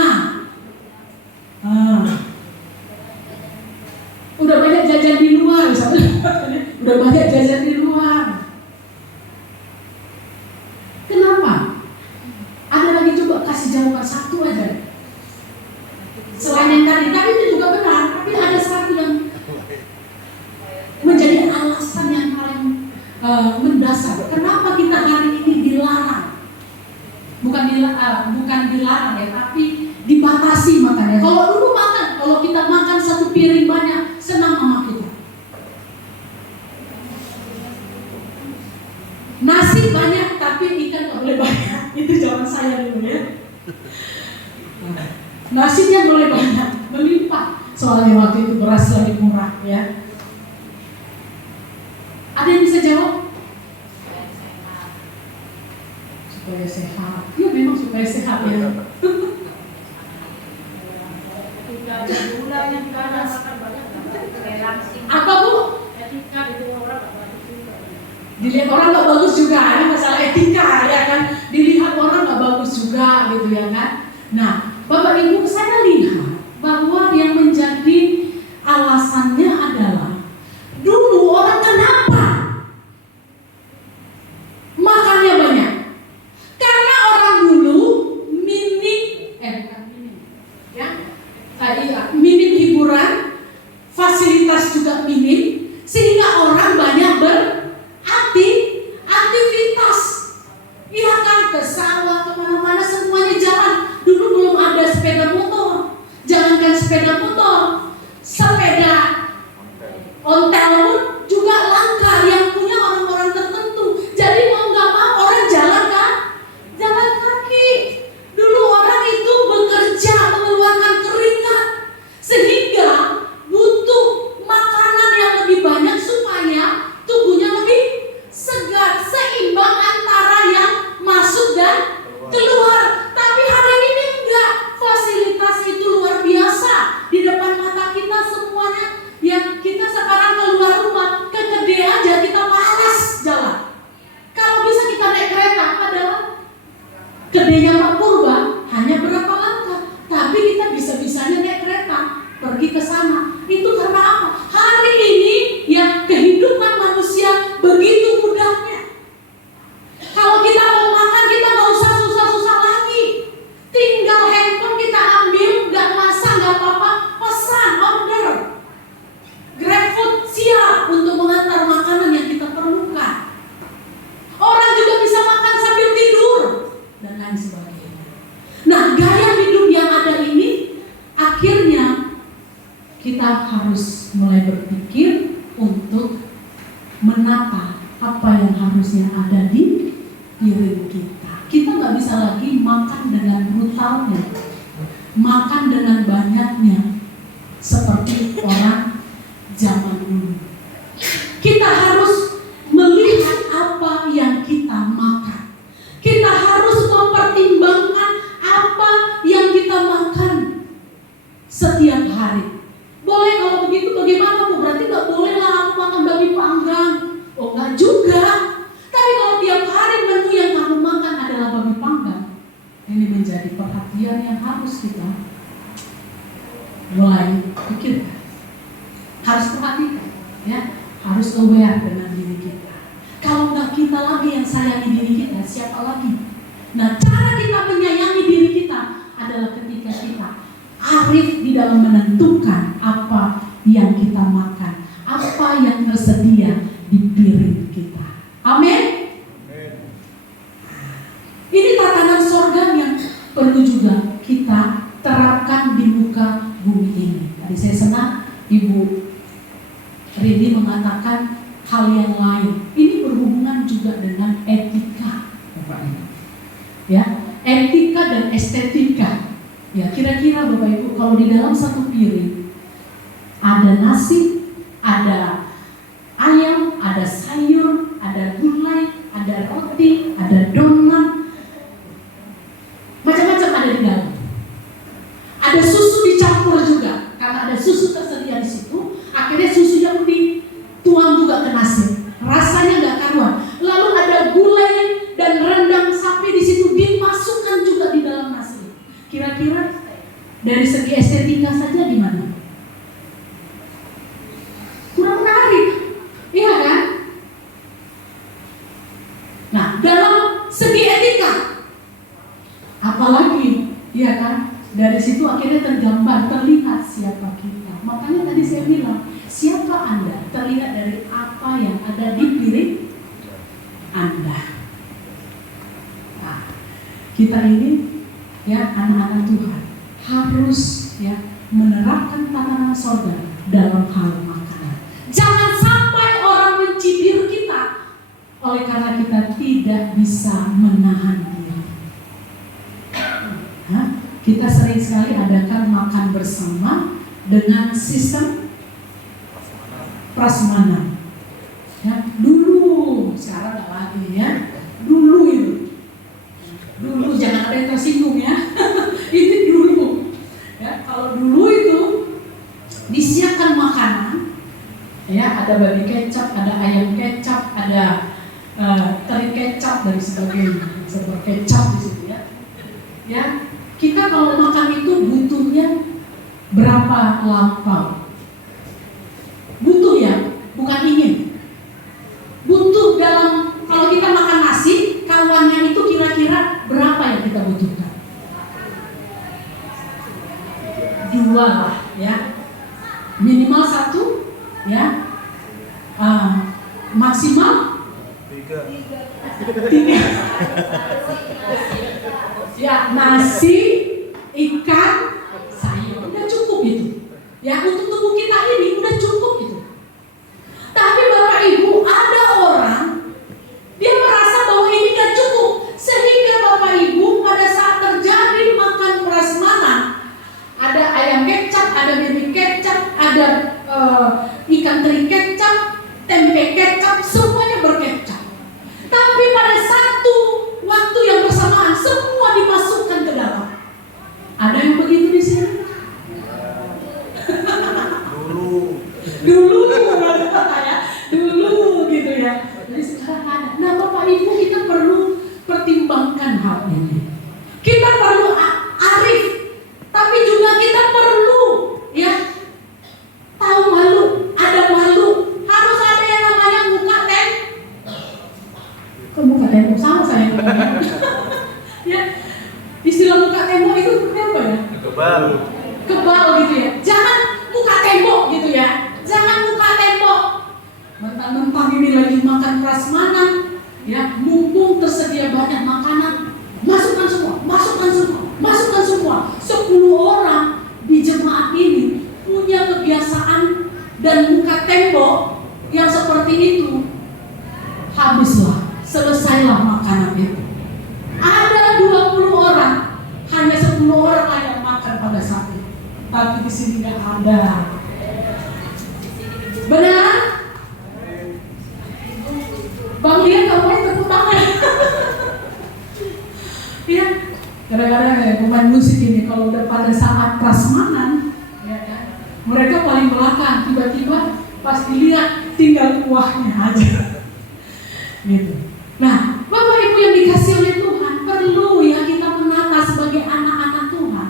Udah banyak jajan di luar, misalnya. Udah banyak jajan di luar. Kenapa? Ada lagi, coba kasih jawaban satu aja. Selain yang tadi itu juga benar, tapi ada satu yang menjadi alasan yang paling mendasar. Kenapa kita hari ini dilarang? Bukan dilarang ya, tapi dibatasi makannya. Kalau dulu makan, kalau kita makan satu piring banyak, senang mama kita. Nasi banyak, tapi ikan nggak boleh banyak. Itu zaman saya dulu ya. Nasinya boleh banyak, Soalnya waktu itu beras lagi murah ya. Ada yang bisa jawab? Supaya sehat. Ya memang supaya sehat ya. Apa Bu? Dilihat orang nggak bagus juga, ini masalah etika ya kan. Dilihat orang nggak bagus juga gitu ya kan. Nah, Bapak Ibu, saya lihat bahwa yang menjadi alasannya adalah dulu orang kenapa makannya banyak? Karena orang dulu minim hiburan, fasilitas juga minim, sehingga orang banyak aktivitas. Iya kan, ke sawah, kemana-mana semuanya jalan. Dulu belum ada sepeda motor. Jangankan sepeda motor, sepeda ontel pun juga langka, yang punya orang-orang tertentu. Jadi mau nggak mau orang jalan kan? Jalan kaki. Dulu orang itu bekerja mengeluarkan keringat, sehingga butuh makanan yang lebih banyak supaya tubuhnya lebih segar, seimbang antara yang masuk dan keluar. Tapi hari ini enggak, fasilitas itu luar biasa di depan mata kita semuanya. Yang kita sekarang keluar rumah ke Gede aja kita malas jalan. Kalau bisa kita naik kereta, padahal Gedenya Pak Purba hanya berapa langkah, tapi kita bisa-bisanya naik kereta pergi ke sana. Itu karena apa? Hari ini yang kehidupan manusia begitu mudahnya. Kalau kita mau makan, kita nggak usah susah-susah lagi. Tinggal handphone kita ambil, nggak masak, nggak apa-apa, pesan, order. GrabFood siap untuk mengantar makanan yang kita perlukan. Orang juga bisa makan sambil tidur dan lain sebagainya. Nah, gaya hidup yang ada ini akhirnya kita harus mulai berpikir untuk menata apa yang harusnya ada di piring kita. Kita nggak bisa lagi makan dengan brutalnya, makan dengan banyaknya seperti orang zaman dulu. Kita harus melihat apa yang kita makan. Kita harus mempertimbangkan apa yang kita makan setiap hari. Boleh kalau begitu bagaimana Bu? Berarti nggak boleh lah aku makan babi panggang. Oh nggak juga. Tapi kalau tiap hari menu yang kamu makan adalah babi panggang, ini menjadi perhatian yang harus kita mulai pikirkan. Harus perhatikan, ya, harus aware dengan diri kita. Kalau nggak kita lagi yang sayangi diri kita, siapa lagi? Nah, cara kita menyayangi diri kita adalah ketika kita arif di dalam menentukan apa yang kita makan, apa yang tersedia di piring kita. Amin. Ini tatanan sorga yang perlu juga kita terapkan di muka bumi ini. Tadi saya senang Ibu Rini mengatakan hal yang lain. Ini berhubungan juga dengan etika, Bapak Ibu. Ya, etika dan estetika. Ya, kira-kira Bapak Ibu, kalau di dalam satu piring ada nasi, ada ayam, ada sayur, ada gulai, ada roti, ada donat, macam-macam ada di dalam. Ada susu dicampur juga, karena ada susu tersedia di situ. Akhirnya susunya pun dituang juga ke nasi. Rasanya nggak karuan. Lalu ada gulai dan rendang sapi di situ dimasukkan juga di dalam nasi. Kira-kira dari segi estetika saja gimana? Kurang menarik, iya kan? Nah, dalam segi etika, apalagi, iya kan? Dari situ akhirnya tergambar, terlihat siapa kita. Makanya tadi saya bilang, siapa Anda terlihat dari apa yang ada di piring Anda. Nah, kita ini ya anak-anak Tuhan harus ya menerapkan tatanan sorga dalam hal makanan. Jangan sampai orang mencibir kita oleh karena kita tidak bisa menahan diri. Kita sering sekali adakan makan bersama dengan sistem prasmanan. Ya, dulu, sekarang nggak lagi ya. Dulu itu, dulu jangan ada yang tersinggung ya. Ini dulu. Ya, kalau dulu itu disiapkan makanan, ya ada babi kecap, ada ayam kecap, ada teri kecap dan sebagainya, sebuah kecap di situ ya. Ya, kita kalau makan itu butuhnya berapa lampau? Butuh ya, bukan ingin. Butuh dalam, kalau kita makan nasi, kawannya itu kira-kira berapa yang kita butuhkan? 2 lah ya, minimal 1 ya, maksimal 3. Ya, nasi, ikan, sayur, udah cukup itu. Ya, untuk tubuh kita ini udah cukup itu. Tapi Bapak Ibu, ada orang dia merasa bahwa ini gak cukup, sehingga Bapak Ibu pada saat terjadi makan prasmanan, ada ayam kecap, ada baby kecap, ada ikan teri kecap, tempe kecap, semuanya berkecap. Tapi pada satu waktu yang bersamaan semua dimasukkan ke dalam. Ada yang begitu di sini? Dulu ya, dulu gitu ya. Jadi sekarang ada. Nah, Bapak Ibu, kita perlu pertimbangkan hal ini. Kita perlu arif, tapi juga kita perlu ya tahu malu, ada malu. Harus ada yang namanya muka muka tembok sama saya ngomongnya. Ya, istilah muka tembok itu seperti apa ya? Kebal gitu ya. Jangan muka tembok gitu ya. Jangan muka tembok. Mentang-mentang ini lagi makan prasmanan, ya, mumpung tersedia banyak makanan, masukkan semua, masukkan semua, masukkan semua. 10 orang di jemaat ini punya kebiasaan dan muka tembok yang seperti itu. Habislah, selesailah makanan itu. Ada 20 orang, hanya 10 orang yang makan pada saat itu. Tapi di sini nggak ada. Benar? Bang Lian nggak boleh tepuk tangan. Ya, kadang-kadang ya, pemain musik ini kalau udah pada saat prasmanan, ya kan, mereka paling belakang. Tiba-tiba pas dilihat tinggal kuahnya aja. Gitu. Nah, Bapak Ibu yang dikasih oleh Tuhan, perlu ya kita menata sebagai anak-anak Tuhan.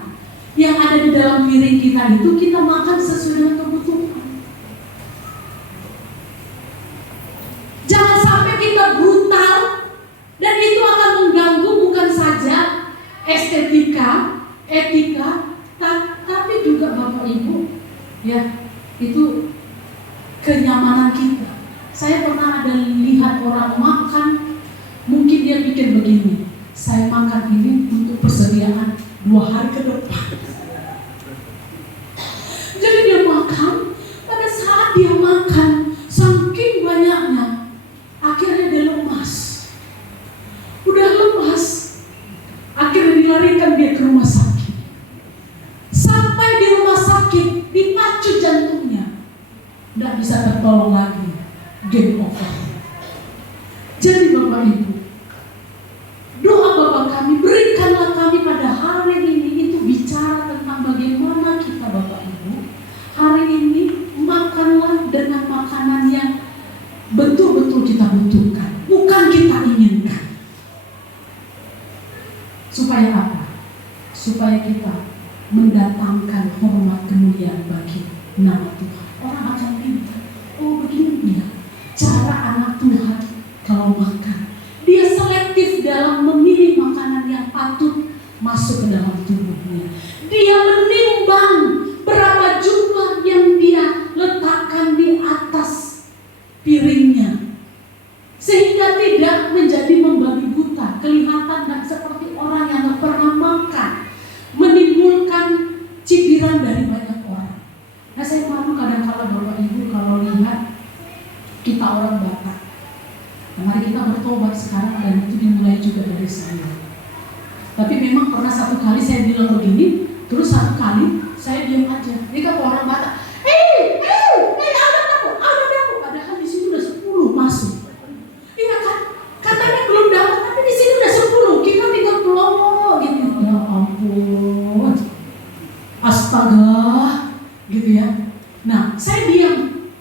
Yang ada di dalam piring kita itu kita makan sesuai dengan kebutuhan. Jangan sampai kita brutal, dan itu akan mengganggu bukan saja estetika, etika, tapi juga Bapak Ibu, ya, itu kenyamanan kita. Saya pernah ada lihat orang makan, mungkin dia pikir begini, saya makan ini untuk persediaan 2 hari ke depan. Jadi dia makan, pada saat dia makan, saking banyaknya, akhirnya dia lemas. Udah lemas, akhirnya dilarikan dia ke rumah sakit. Sampai di rumah sakit, dipacu jantungnya, tidak bisa tertolong lagi. Game over. Jadi Bapak Ibu, doa Bapak kami, berikanlah kami pada hari ini itu bicara tentang bagaimana kita Bapak Ibu hari ini makanlah dengan makanan yang betul-betul kita butuhkan, bukan kita inginkan. Supaya apa? Supaya kita mendatangkan hormat kemuliaan bagi nama Tuhan. Orang akan bilang, oh begini ya cara anak Tuhan kalau makan. Dia selektif dalam memilih makanan yang patut masuk ke dalam tubuhnya. Dia menimbang berapa jumlah yang dia letakkan di atas piringnya, sehingga tidak menjadi membabi buta, kelihatan dan seperti orang yang tidak pernah makan, menimbulkan cibiran dari banyak orang. Nah, saya malu kadang-kala Bapak Ibu kalau lihat kita orang Batak. Nah, mari kita bertobat sekarang, dan itu dimulai juga dari saya. Tapi memang pernah satu kali saya bilang begini, terus satu kali saya diam aja. Ini kan orang Ya. Nah, saya diam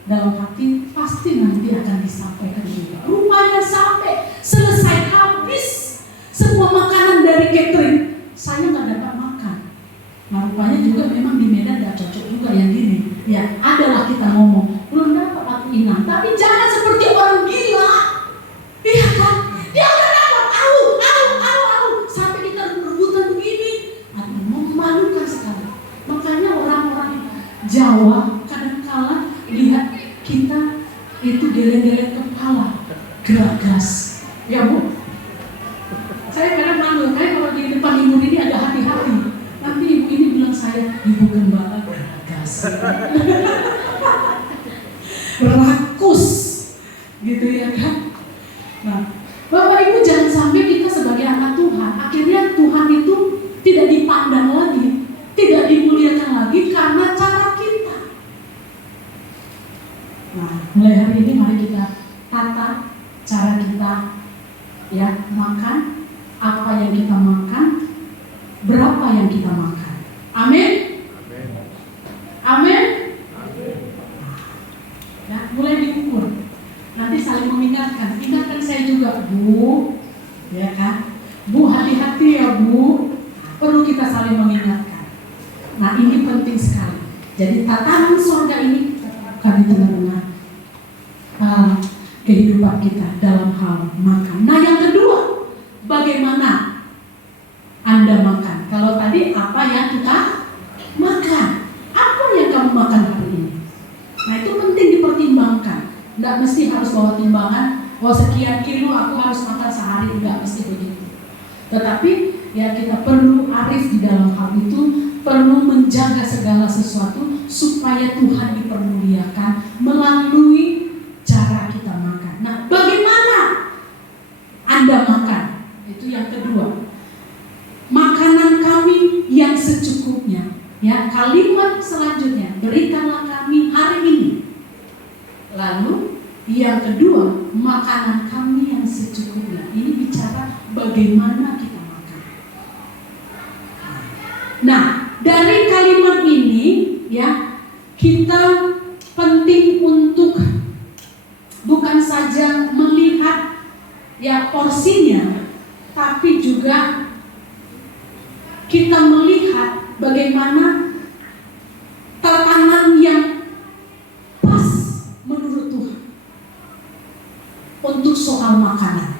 dalam hati, pasti nanti akan disampaikan juga. Rupanya sampai selesai habis semua makanan dari catering, saya nggak dapat makan. Nah, rupanya juga memang di Medan nggak cocok juga yang gini. Ya, adalah kita ngomong, belum dapat aku inang. Tapi jangan seperti orang gila. Iya kan? Dia udah dapat, sampai kita rebutan begini. Aduh, memalukan sekali. Makanya orang-orang Jawa kadang-kala lihat kita itu geleng-geleng kepala, geragas. Ya Bu, saya kadang malu, kayak kalau di depan ibu ini ada hati-hati. Nanti ibu ini bilang saya, ibu gembala geragas, rakus, gitu ya kan. Nah, Bapak Ibu jangan sampai kita sebagai anak Tuhan, akhirnya Tuhan itu tidak dipandang lagi, tidak dimuliakan lagi karena cara kita. Nah, mulai hari ini mari kita tata cara kita ya makan, apa yang kita makan, berapa yang kita makan. Amin. Amin. Ya, mulai diukur. Nanti saling mengingatkan. Ingatkan saya juga, Bu. Ya kan? Bu, hati-hati ya, Bu. Perlu kita saling mengingatkan. Nah, ini penting sekali. Jadi tatanan surga ini kami tengah-tengah kehidupan kita dalam hal makan. Nah, yang kedua, bagaimana Anda makan? Kalau tadi apa yang kita makan? Apa yang kamu makan hari ini? Nah, itu penting dipertimbangkan. Tidak mesti harus bawa timbangan, sekian kilo aku harus makan sehari, tidak mesti begitu. Tetapi ya kita perlu arif di dalam hal itu, perlu menjaga segala sesuatu supaya Tuhan dipermuliakan melalui cara kita makan. Nah, bagaimana Anda makan? Itu yang kedua. Makanan kami yang secukupnya. Ya, kalimat selanjutnya, berikanlah kami hari ini. Lalu yang kedua, makanan kami yang secukupnya. Ini bicara bagaimana kita makan. Nah, dari kalimat ini ya, kita penting untuk bukan saja melihat ya porsinya, tapi juga kita melihat bagaimana tatanan yang pas menurut Tuhan untuk soal makanan.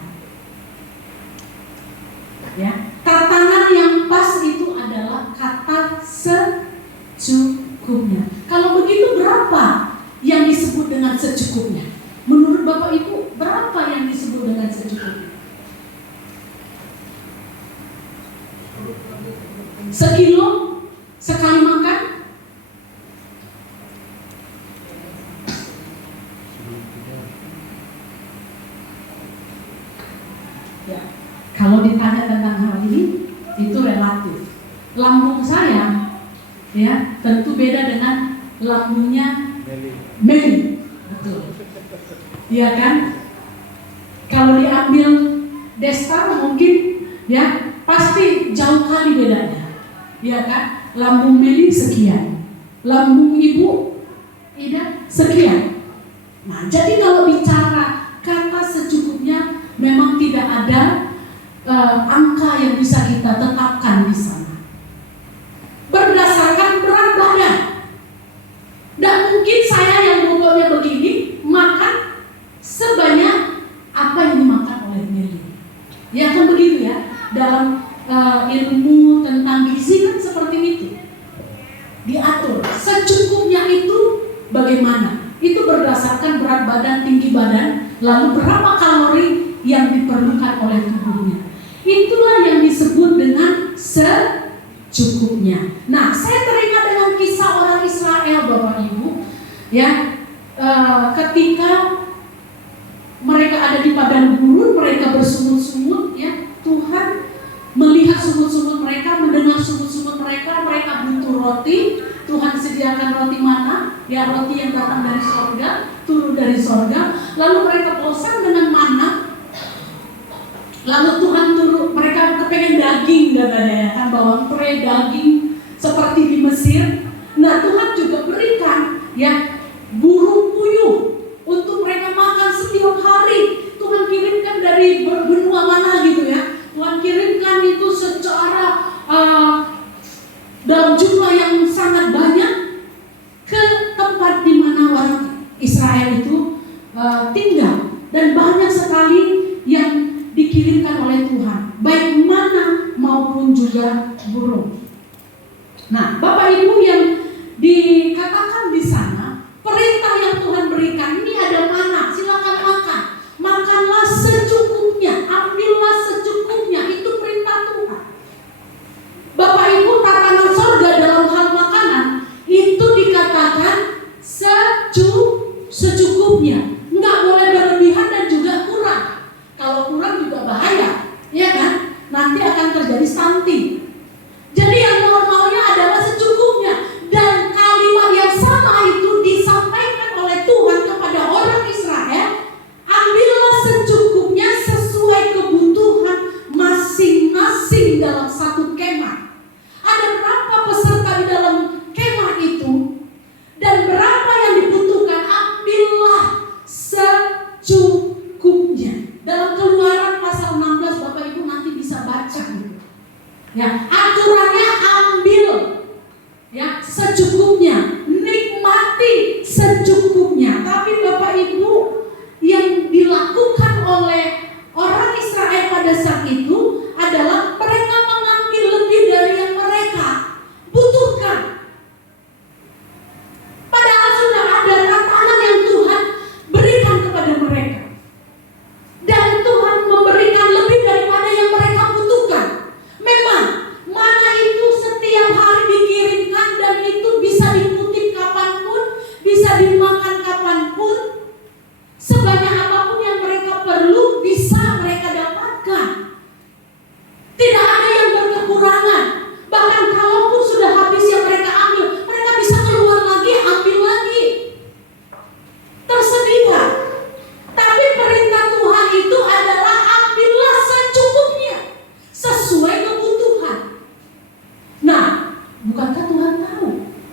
Ya, tatanan yang pas itu adalah kata secukupnya. Kalau begitu berapa yang disebut dengan secukupnya? Menurut Bapak Ibu, berapa yang disebut dengan secukupnya? Sekilo sekali makan? Ya, kalau ditanya tentang hal ini, itu relatif. Lambung saya, ya, tentu beda dengan lambungnya Meli. Betul. Iya kan? Kalau diambil Desta mungkin, ya, pasti jauh kali bedanya. Ya kan? Lambung Meli sekian, lambung Ibu Ida sekian. Nah, jadi kalau bicara kata secukupnya, memang tidak ada angka yang bisa kita tetapkan di sana. Berdasarkan berat badan. Dan mungkin saya yang bobotnya begini makan sebanyak apa yang dimakan oleh Meli. Ya kan begitu ya. Dalam ilmu tentang gizi kan seperti itu. Diatur secukupnya itu bagaimana? Itu berdasarkan berat badan, tinggi badan, lalu berapa kalori yang diperlukan oleh tubuhnya. Itulah yang disebut dengan secukupnya. Nah, saya teringat dengan kisah orang Israel, Bapak Ibu, ya, ketika mereka ada di padang gurun, mereka bersungut-sungut, ya, Tuhan melihat sungut-sungut mereka, mendengar sungut-sungut mereka, mereka butuh roti. Tuhan sediakan roti mana? Ya, roti yang datang dari sorga, turun dari sorga. Lalu mereka bosan dengan mana. Lalu Tuhan turun, mereka kepengen daging katanya, kan bawang pre, daging seperti di Mesir. Nah, Tuhan juga berikan ya burung puyuh untuk mereka makan setiap hari. Tuhan kirimkan dari benua mana gitu ya. Tuhan kirimkan itu secara dalam jumlah yang sangat banyak ke tempat di mana orang Israel itu tinggal, dan banyak sekali yang dikirimkan oleh Tuhan, baik mana maupun juga burung. Nah, Bapak Ibu yang dikatakan di sana, perintah yang Tuhan berikan ini ada mana, silakan makan, makanlah secukupnya, ambillah secukupnya, itu perintah Tuhan. Bapak Ibu, tatanan sorga dalam hal makanan itu dikatakan secukupnya, nggak boleh berlebihan dan juga kurang. Kalau kurang juga bahaya, ya kan? Nanti akan terjadi stunting. Jadi yang normalnya adalah secukupnya, dan kalimat yang sama itu disampaikan oleh Tuhan kepada orang Israel, ambillah secukupnya sesuai kebutuhan masing-masing dalam satu kemah. Ada berapa peserta di dalam kemah itu dan berapa yang dibutuhkan, ambillah secukupnya. Dalam Keluaran pasal 16 Bapak Ibu nanti bisa baca gitu. Ya, aturannya ambil ya secukupnya, nikmati secukupnya. Tapi Bapak Ibu, yang dilakukan oleh orang Israel pada saat itu adalah mereka mengambil lebih dari yang mereka butuhkan. Padahal sudah ada tatanan yang Tuhan berikan kepada mereka, dan Tuhan memberikan lebih daripada yang mereka butuhkan. Memang mana itu setiap hari dikirimkan, dan itu bisa dikutip kapanpun, bisa dimakan kapanpun, sebanyak apapun yang mereka perlu bisa mereka dapatkan. Tidak ada yang berkekurangan. Bahkan kalaupun sudah habis yang mereka ambil, mereka bisa keluar lagi, ambil lagi. Tersedia. Tapi perintah Tuhan itu adalah ambillah secukupnya, sesuai kebutuhan. Nah, bukankah Tuhan tahu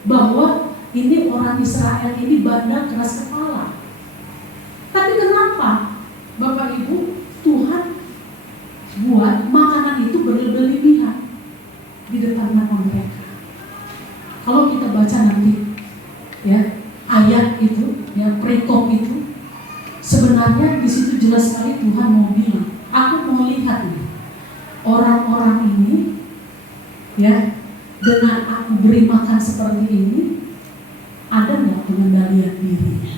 bahwa ini orang Israel ini bandar keras kepala? Tapi kenapa Bapak Ibu, Tuhan buat makanan itu berlebihan di depan mata mereka? Kalau kita baca nanti ya ayat itu, ya perikop itu, sebenarnya di situ jelas sekali Tuhan mau bilang, aku mau lihat nih orang-orang ini ya, dengan aku beri makan seperti ini, ada nggak pengendalian dirinya?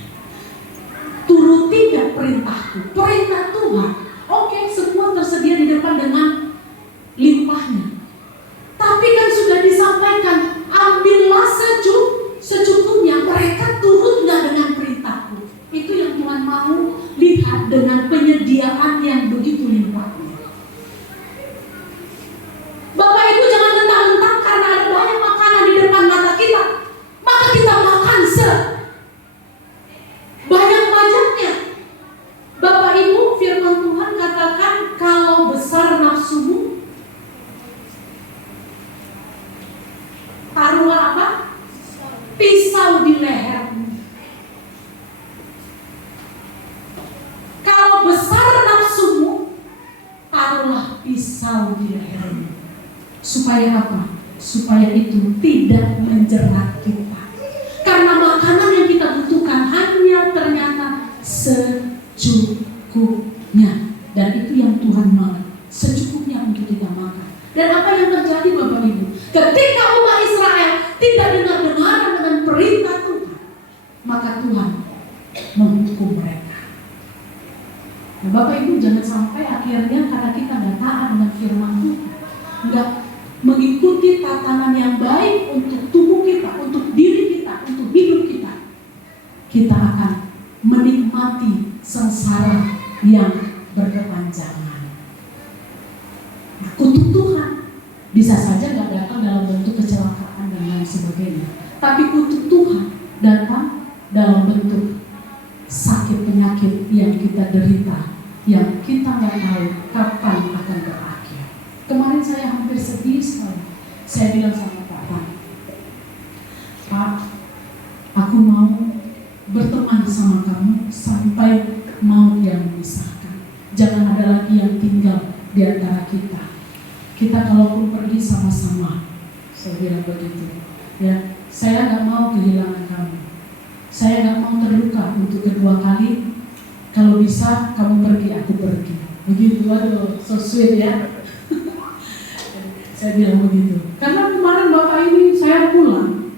Turuti nggak perintahku, perintah Tuhan? Oke, semua tersedia di depan dengan limpahnya. Tapi kan sudah disampaikan, ambillah secukupnya. Mereka turut nggak dengan perintahku? Itu yang Tuhan mau lihat dengan penyediaan yang begitu limpahnya. Bapak Ibu, jangan mentang-mentang karena ada banyak makanan di depan mata kita, maka kita makan banyak-banyaknya. Bapak Ibu, firman Tuhan katakan, kalau besar nafsumu, taruhlah apa? Pisau di lehermu. Kalau besar nafsumu, taruhlah pisau di lehermu. Supaya apa? Supaya itu tidak menjerat kita. Karena makanan yang kita butuhkan hanya ternyata secukupnya. Dan itu yang Tuhan mau, secukupnya untuk kita makan. Dan apa yang terjadi Bapak Ibu? Ketika umat Israel tidak dengar-dengar dengan perintah Tuhan, maka Tuhan menghukum mereka. Nah, Bapak Ibu, jangan sampai akhirnya karena kita nggak taat dengan firman Tuhan, nggak mengikuti tatanan yang baik untuk tubuh kita, untuk diri kita, untuk hidup kita, kita akan menikmati sengsara yang berkepanjangan. Nah, kutuk Tuhan bisa saja nggak datang dalam bentuk kecelakaan dan lain sebagainya, tapi kutuk Tuhan datang dalam bentuk sakit penyakit yang kita derita, yang kita nggak tahu kapan akan berakhir. Kemarin saya hampir sedih sekali. Saya bilang sama Pak, mau berteman sama kamu sampai maut yang memisahkan. Jangan ada lagi yang tinggal di antara kita. Kita kalaupun pergi sama-sama, saya bilang begitu. Ya, saya nggak mau kehilangan kamu. Saya nggak mau terluka untuk kedua kali. Kalau bisa kamu pergi, aku pergi. Begitu, aduh, so sweet ya. Saya bilang begitu. Karena kemarin bapak ini saya pulang,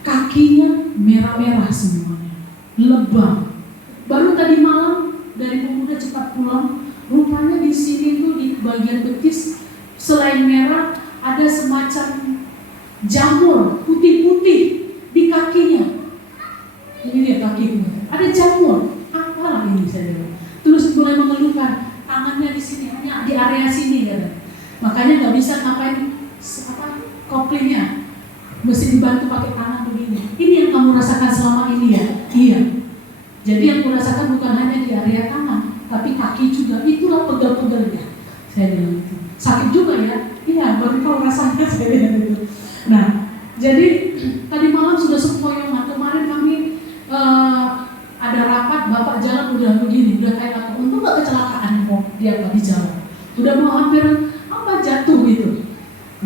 kakinya merah-merah semuanya, lebam. Baru tadi malam dari pemuda cepat pulang, rupanya di sini tuh di bagian betis selain merah ada semacam jamur putih-putih di kakinya. Ini dia kakinya, ada jamur. Apalah ini saya bilang. Terus mulai mengeluhkan tangannya di sini, hanya di area sini kan. Makanya nggak bisa ngapain koplingnya, mesti dibantu pakai tangan begini. Ini yang kamu rasakan selama ini ya? Iya. Jadi yang aku rasakan bukan hanya di area tangan, tapi kaki juga. Itulah pegel-pegelnya. Saya bilang itu. Sakit juga ya? Iya, baru kau rasanya saya bilang itu. Nah, jadi tadi malam sudah sempoyongan. Kemarin kami ada rapat, bapak jalan udah begini, udah kayak apa? Untung nggak kecelakaan kok dia di jalan. Udah mau hampir jatuh gitu.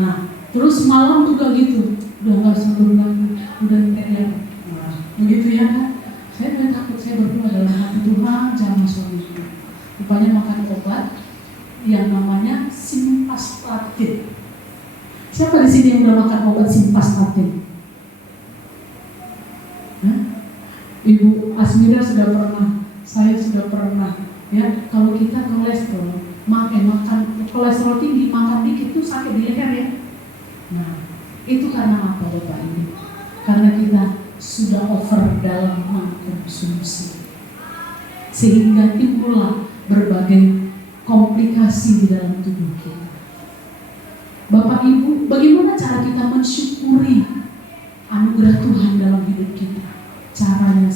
Nah, terus malam juga gitu. Udah nggak selalu bilang, udah kayak nah, begitu ya kan? Saya udah takut, saya berdua dalam hati Tuhan, jangan suamiku. Rupanya makan obat yang namanya simvastatin. Siapa di sini yang udah makan obat simvastatin? Ibu Asmira sudah pernah, saya sudah pernah. Ya, kalau kita kolesterol, makan kolesterol tinggi, makan dikit itu sakit di leher ya. Nah, itu karena apa Bapak Ibu? Karena kita sudah over dalam mengkonsumsi, sehingga timbullah berbagai komplikasi di dalam tubuh kita. Bapak Ibu, bagaimana cara kita mensyukuri anugerah Tuhan dalam hidup kita? Caranya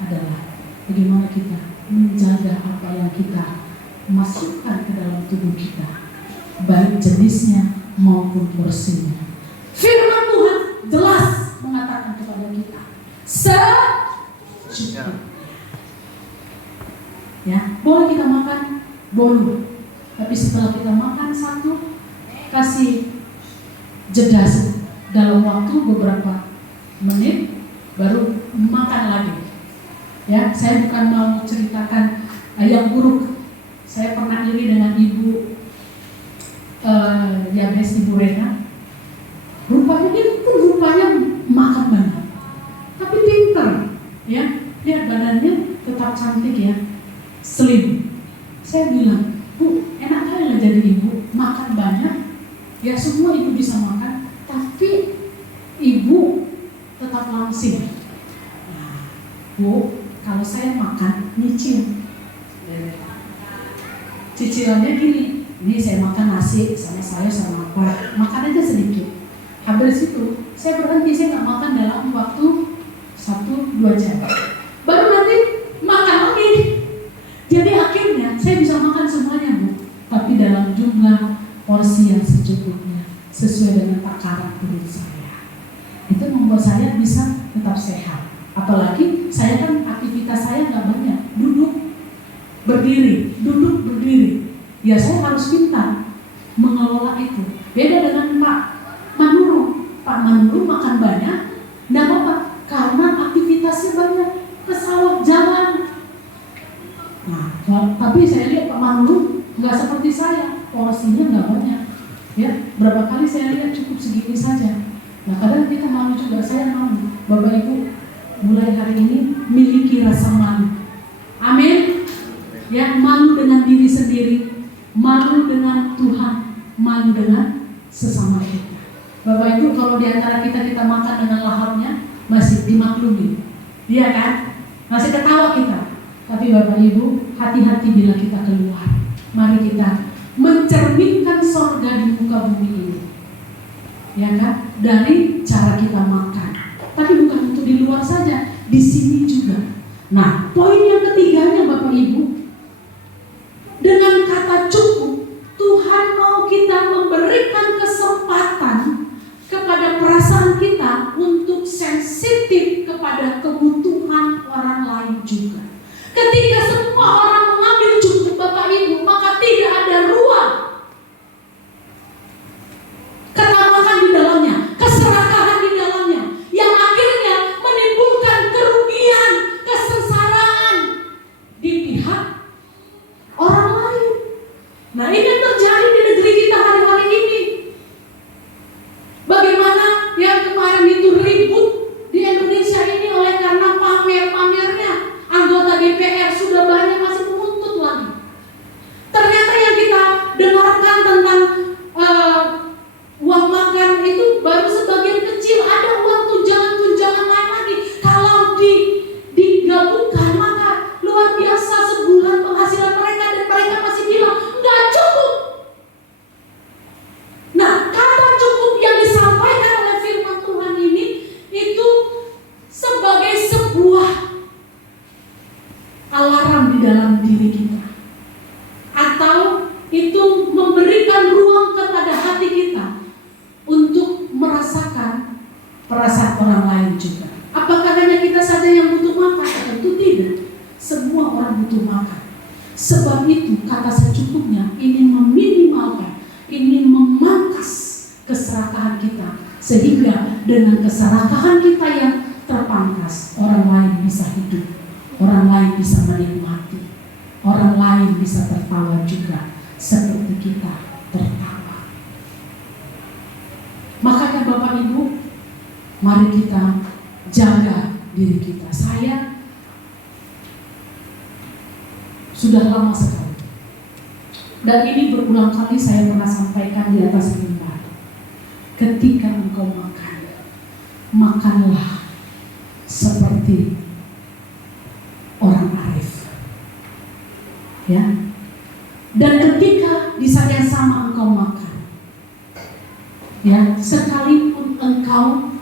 adalah bagaimana kita menjaga apa yang kita masukkan ke dalam tubuh kita, baik jenisnya maupun porsinya. Firman Tuhan jelas mengatakan kepada kita, secukupnya. Ya, boleh kita makan, boleh. Tapi setelah kita makan satu, kasih jeda dalam waktu beberapa menit, baru makan lagi. Ya, saya bukan mau ceritakan yang buruk. Saya pernah iri dengan ibu Yabes, Ibu Rena. Rupanya makan banyak, tapi pinter, ya. Lihat badannya tetap cantik ya, slim. Saya bilang, Bu, enak kali lah jadi ibu, makan banyak, ya semua ibu bisa makan, tapi ibu tetap langsing. Nah, Bu, kalau saya makan, nyicil. Cicilannya gini, ini saya makan nasi sama sayur sama apa, makan aja sedikit. Habis itu, saya berhenti, saya nggak makan dalam waktu 1-2 jam. Baru nanti makan lagi. Jadi akhirnya saya bisa makan semuanya Bu, tapi dalam jumlah porsi yang secukupnya, sesuai dengan takaran perut saya. Itu membuat saya bisa tetap sehat. Apalagi saya kan aktivitas saya nggak banyak, duduk, berdiri, duduk, berdiri. Ya saya harus pintar mengelola itu. Beda dengan Pak Manuru. Pak Manuru makan banyak, nggak apa-apa, karena aktivitasnya banyak, ke sawah, jalan. Nah, tapi saya lihat Pak Manuru nggak seperti saya, porsinya nggak banyak. Ya, berapa kali saya lihat cukup segini saja. Nah, kadang kita malu juga, saya malu. Bapak Ibu, mulai hari ini miliki rasa malu. Amin. Ya, malu dengan diri sendiri, malu dengan Tuhan, malu dengan sesama kita. Bapak Ibu, kalau di antara kita makan dengan lahapnya, masih dimaklumi, iya kan? Masih ketawa kita. Tapi Bapak Ibu, hati-hati bila kita keluar. Mari kita mencerminkan sorga di muka bumi ini, ya kan? Dari cara kita makan. Tapi bukan untuk di luar saja, di sini juga. Nah, poin yang ketiganya Bapak Ibu, dengan kata cukup, Tuhan mau kita memberikan kesempatan kepada perasaan kita untuk sensitif kepada ada kebutuhan orang lain juga. Ketika semua orang mengambil cukup Bapak Ibu, maka tidak ada ruang ketamakan di dalamnya, keserakahan di dalamnya, yang akhirnya menimbulkan kerugian, kesengsaraan di pihak orang lain. Nah, ini yang terjadi di negeri kita hari-hari ini. Bagaimana yang kemarin itu ribut di Indonesia ini oleh karena pamer-pamernya anggota DPR sudah banyak masih menuntut lagi. Ternyata yang kita dengarkan tentang uang makan itu baru sebagian kecil, ada uang tunjangan-tunjangan lain lagi. Kalau digabungkan maka luar biasa sebulan penghasilan mereka, dan mereka masih bilang nggak cukup. Nah, kata cukup yang disampaikan oleh firman Tuhan ini itu sebagai sebuah alarm di dalam diri kita, atau itu memberikan ruang kepada hati kita untuk merasakan perasaan orang lain juga. Apakah hanya kita saja yang butuh makan? Tentu tidak. Semua orang butuh makan. Sebab itu kata secukupnya ingin meminimalkan, ingin memangkas keserakahan kita, sehingga dengan keserakahan kita yang terpangkas, orang lain bisa hidup, orang lain bisa menikmati, orang lain bisa tertawa juga seperti kita tertawa. Makanya Bapak Ibu, mari kita jaga diri kita. Saya sudah lama sekali, dan ini berulang kali saya pernah sampaikan di atas mimbar. Ketika engkau makan, makanlah seperti orang arif, ya. Dan ketika di saat yang sama engkau makan, ya, sekalipun engkau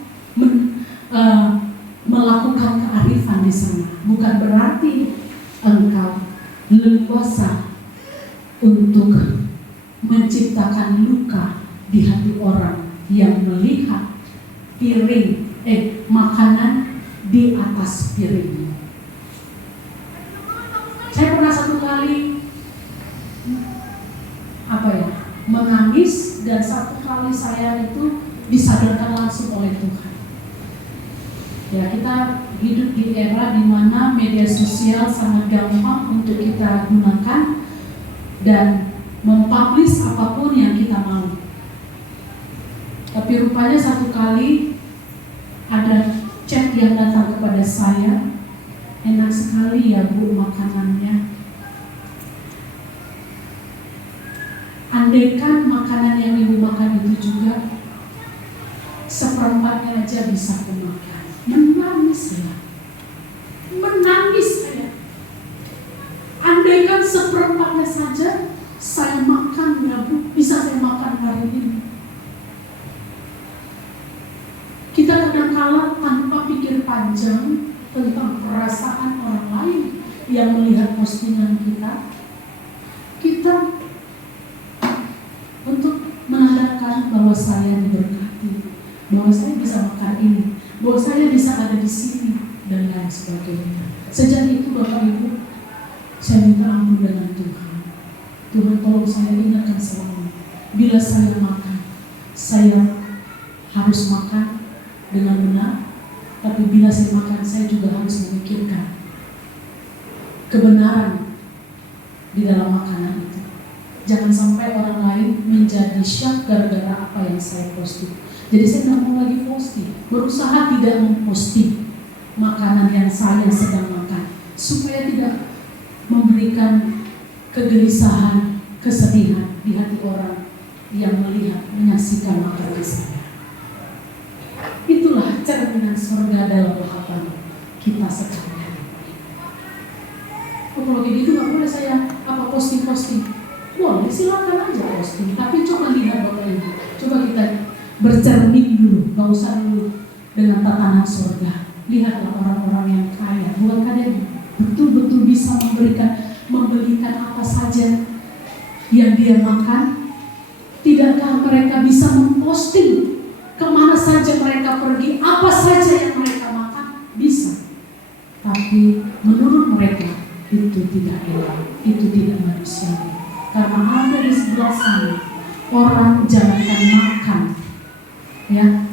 melakukan kearifan di sana, bukan berarti engkau leluasa untuk menciptakan luka di hati orang yang melihat makanan di atas piringnya. Saya pernah satu kali menangis, dan satu kali saya itu disadarkan langsung oleh Tuhan. Ya, kita hidup di era di mana media sosial sangat gampang untuk kita gunakan dan mempublish apapun yang kita mau. Tapi rupanya satu kali ada chat yang datang kepada saya, enak sekali ya Bu makanannya. Andaikan makanan yang ibu makan itu juga seperempatnya aja bisa aku makan. Menangis ya, menangis saya. Andaikan seperempatnya saja saya makan ya Bu, bisa saya makan hari ini. Kita kadang-kala tanpa pikir panjang tentang perasaan orang lain yang melihat postingan kita, kita untuk menandakan bahwa saya diberkati, bahwa saya bisa makan ini, bahwa saya bisa ada di sini, dan lain sebagainya. Sejak itu Bapak Ibu, saya minta ampun dengan Tuhan. Tuhan tolong saya ingatkan selalu, bila saya makan, saya harus makan dengan benar. Tapi bila saya makan, saya juga harus memikirkan kebenaran di dalam makanan itu. Jangan sampai orang lain menjadi syak gara-gara apa yang saya posting. Jadi saya tidak mau lagi posting, berusaha tidak memposting makanan yang saya sedang makan, supaya tidak memberikan kegelisahan, kesedihan di hati orang yang melihat, menyaksikan makanan saya. Itulah cerminan surga dalam bahagia kita sekalian. Kalau kayak gitu nggak boleh saya posting. Boleh, silakan aja posting. Tapi coba lihat Bapak Ibu, coba kita bercermin dulu, nggak usah dulu dengan tatanan surga. Lihatlah orang-orang yang kaya, bukan kalian betul-betul bisa membelikan apa saja yang dia makan. Tidakkah mereka bisa memposting kemana saja mereka pergi, apa saja yang mereka makan? Bisa. Tapi menurut mereka itu tidak enak, itu tidak manusiawi. Karena ada di sebelah sana orang jangankan makan, ya,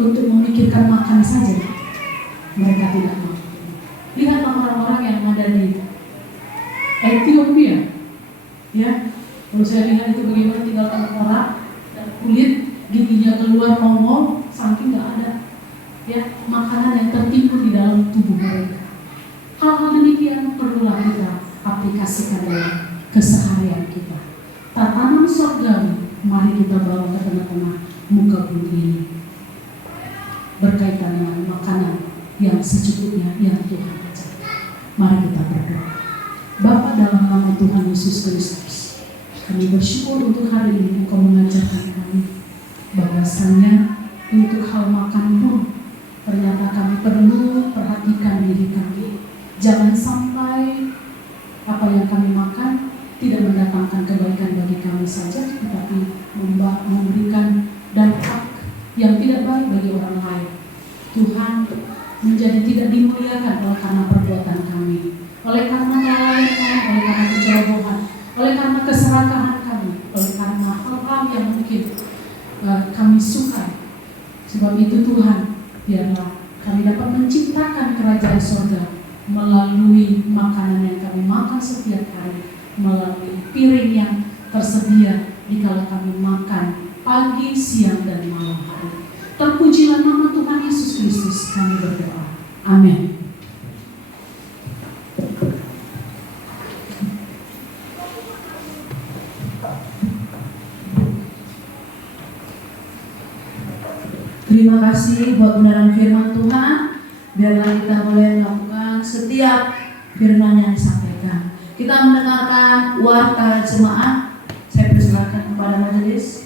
untuk memikirkan makan saja mereka tidak mau. Lihatlah orang-orang yang ada di Ethiopia, ya. Kalau saya lihat itu bagaimana tinggal orang dan kulit giginya keluar nongol, saking nggak ada, ya, makanan yang tertimbun di dalam tubuh mereka. Hal-hal demikian perlulah kita aplikasikan dalam keseharian kita. Tatanan surgawi mari kita bawa ke tengah-tengah muka bumi ini, berkaitan dengan makanan yang secukupnya yang Tuhan ajarkan. Mari kita berdoa. Bapa, dalam nama Tuhan Yesus Kristus, kami bersyukur untuk hari ini Engkau mengajarkan kami bahwasannya untuk hal makan pun ternyata kami perlu perhatikan diri kami. Jangan sampai apa yang kami makan tidak mendatangkan kebaikan bagi kami saja, tetapi memberikan dampak yang tidak baik bagi orang lain. Tuhan, menjadi tidak dimuliakan oleh karena perbuatan kami, oleh karena kelalaian kami, oleh karena kecerobohan, oleh karena keserakahan kami, oleh karena hal-hal yang mungkin kami sukai. Sebab itu Tuhan, biarlah kami dapat menciptakan kerajaan surga melalui makanan yang kami makan setiap hari, melalui piring yang tersedia dikala kami makan pagi, siang, dan malam hari. Terpujilah nama Tuhan Yesus Kristus, kami berdoa. Amin. Terima kasih buat kebenaran firman Tuhan. Biarlah kita boleh melakukan setiap firman yang disampaikan. Kita mendengarkan warta jemaat. Saya persilakan kepada majelis.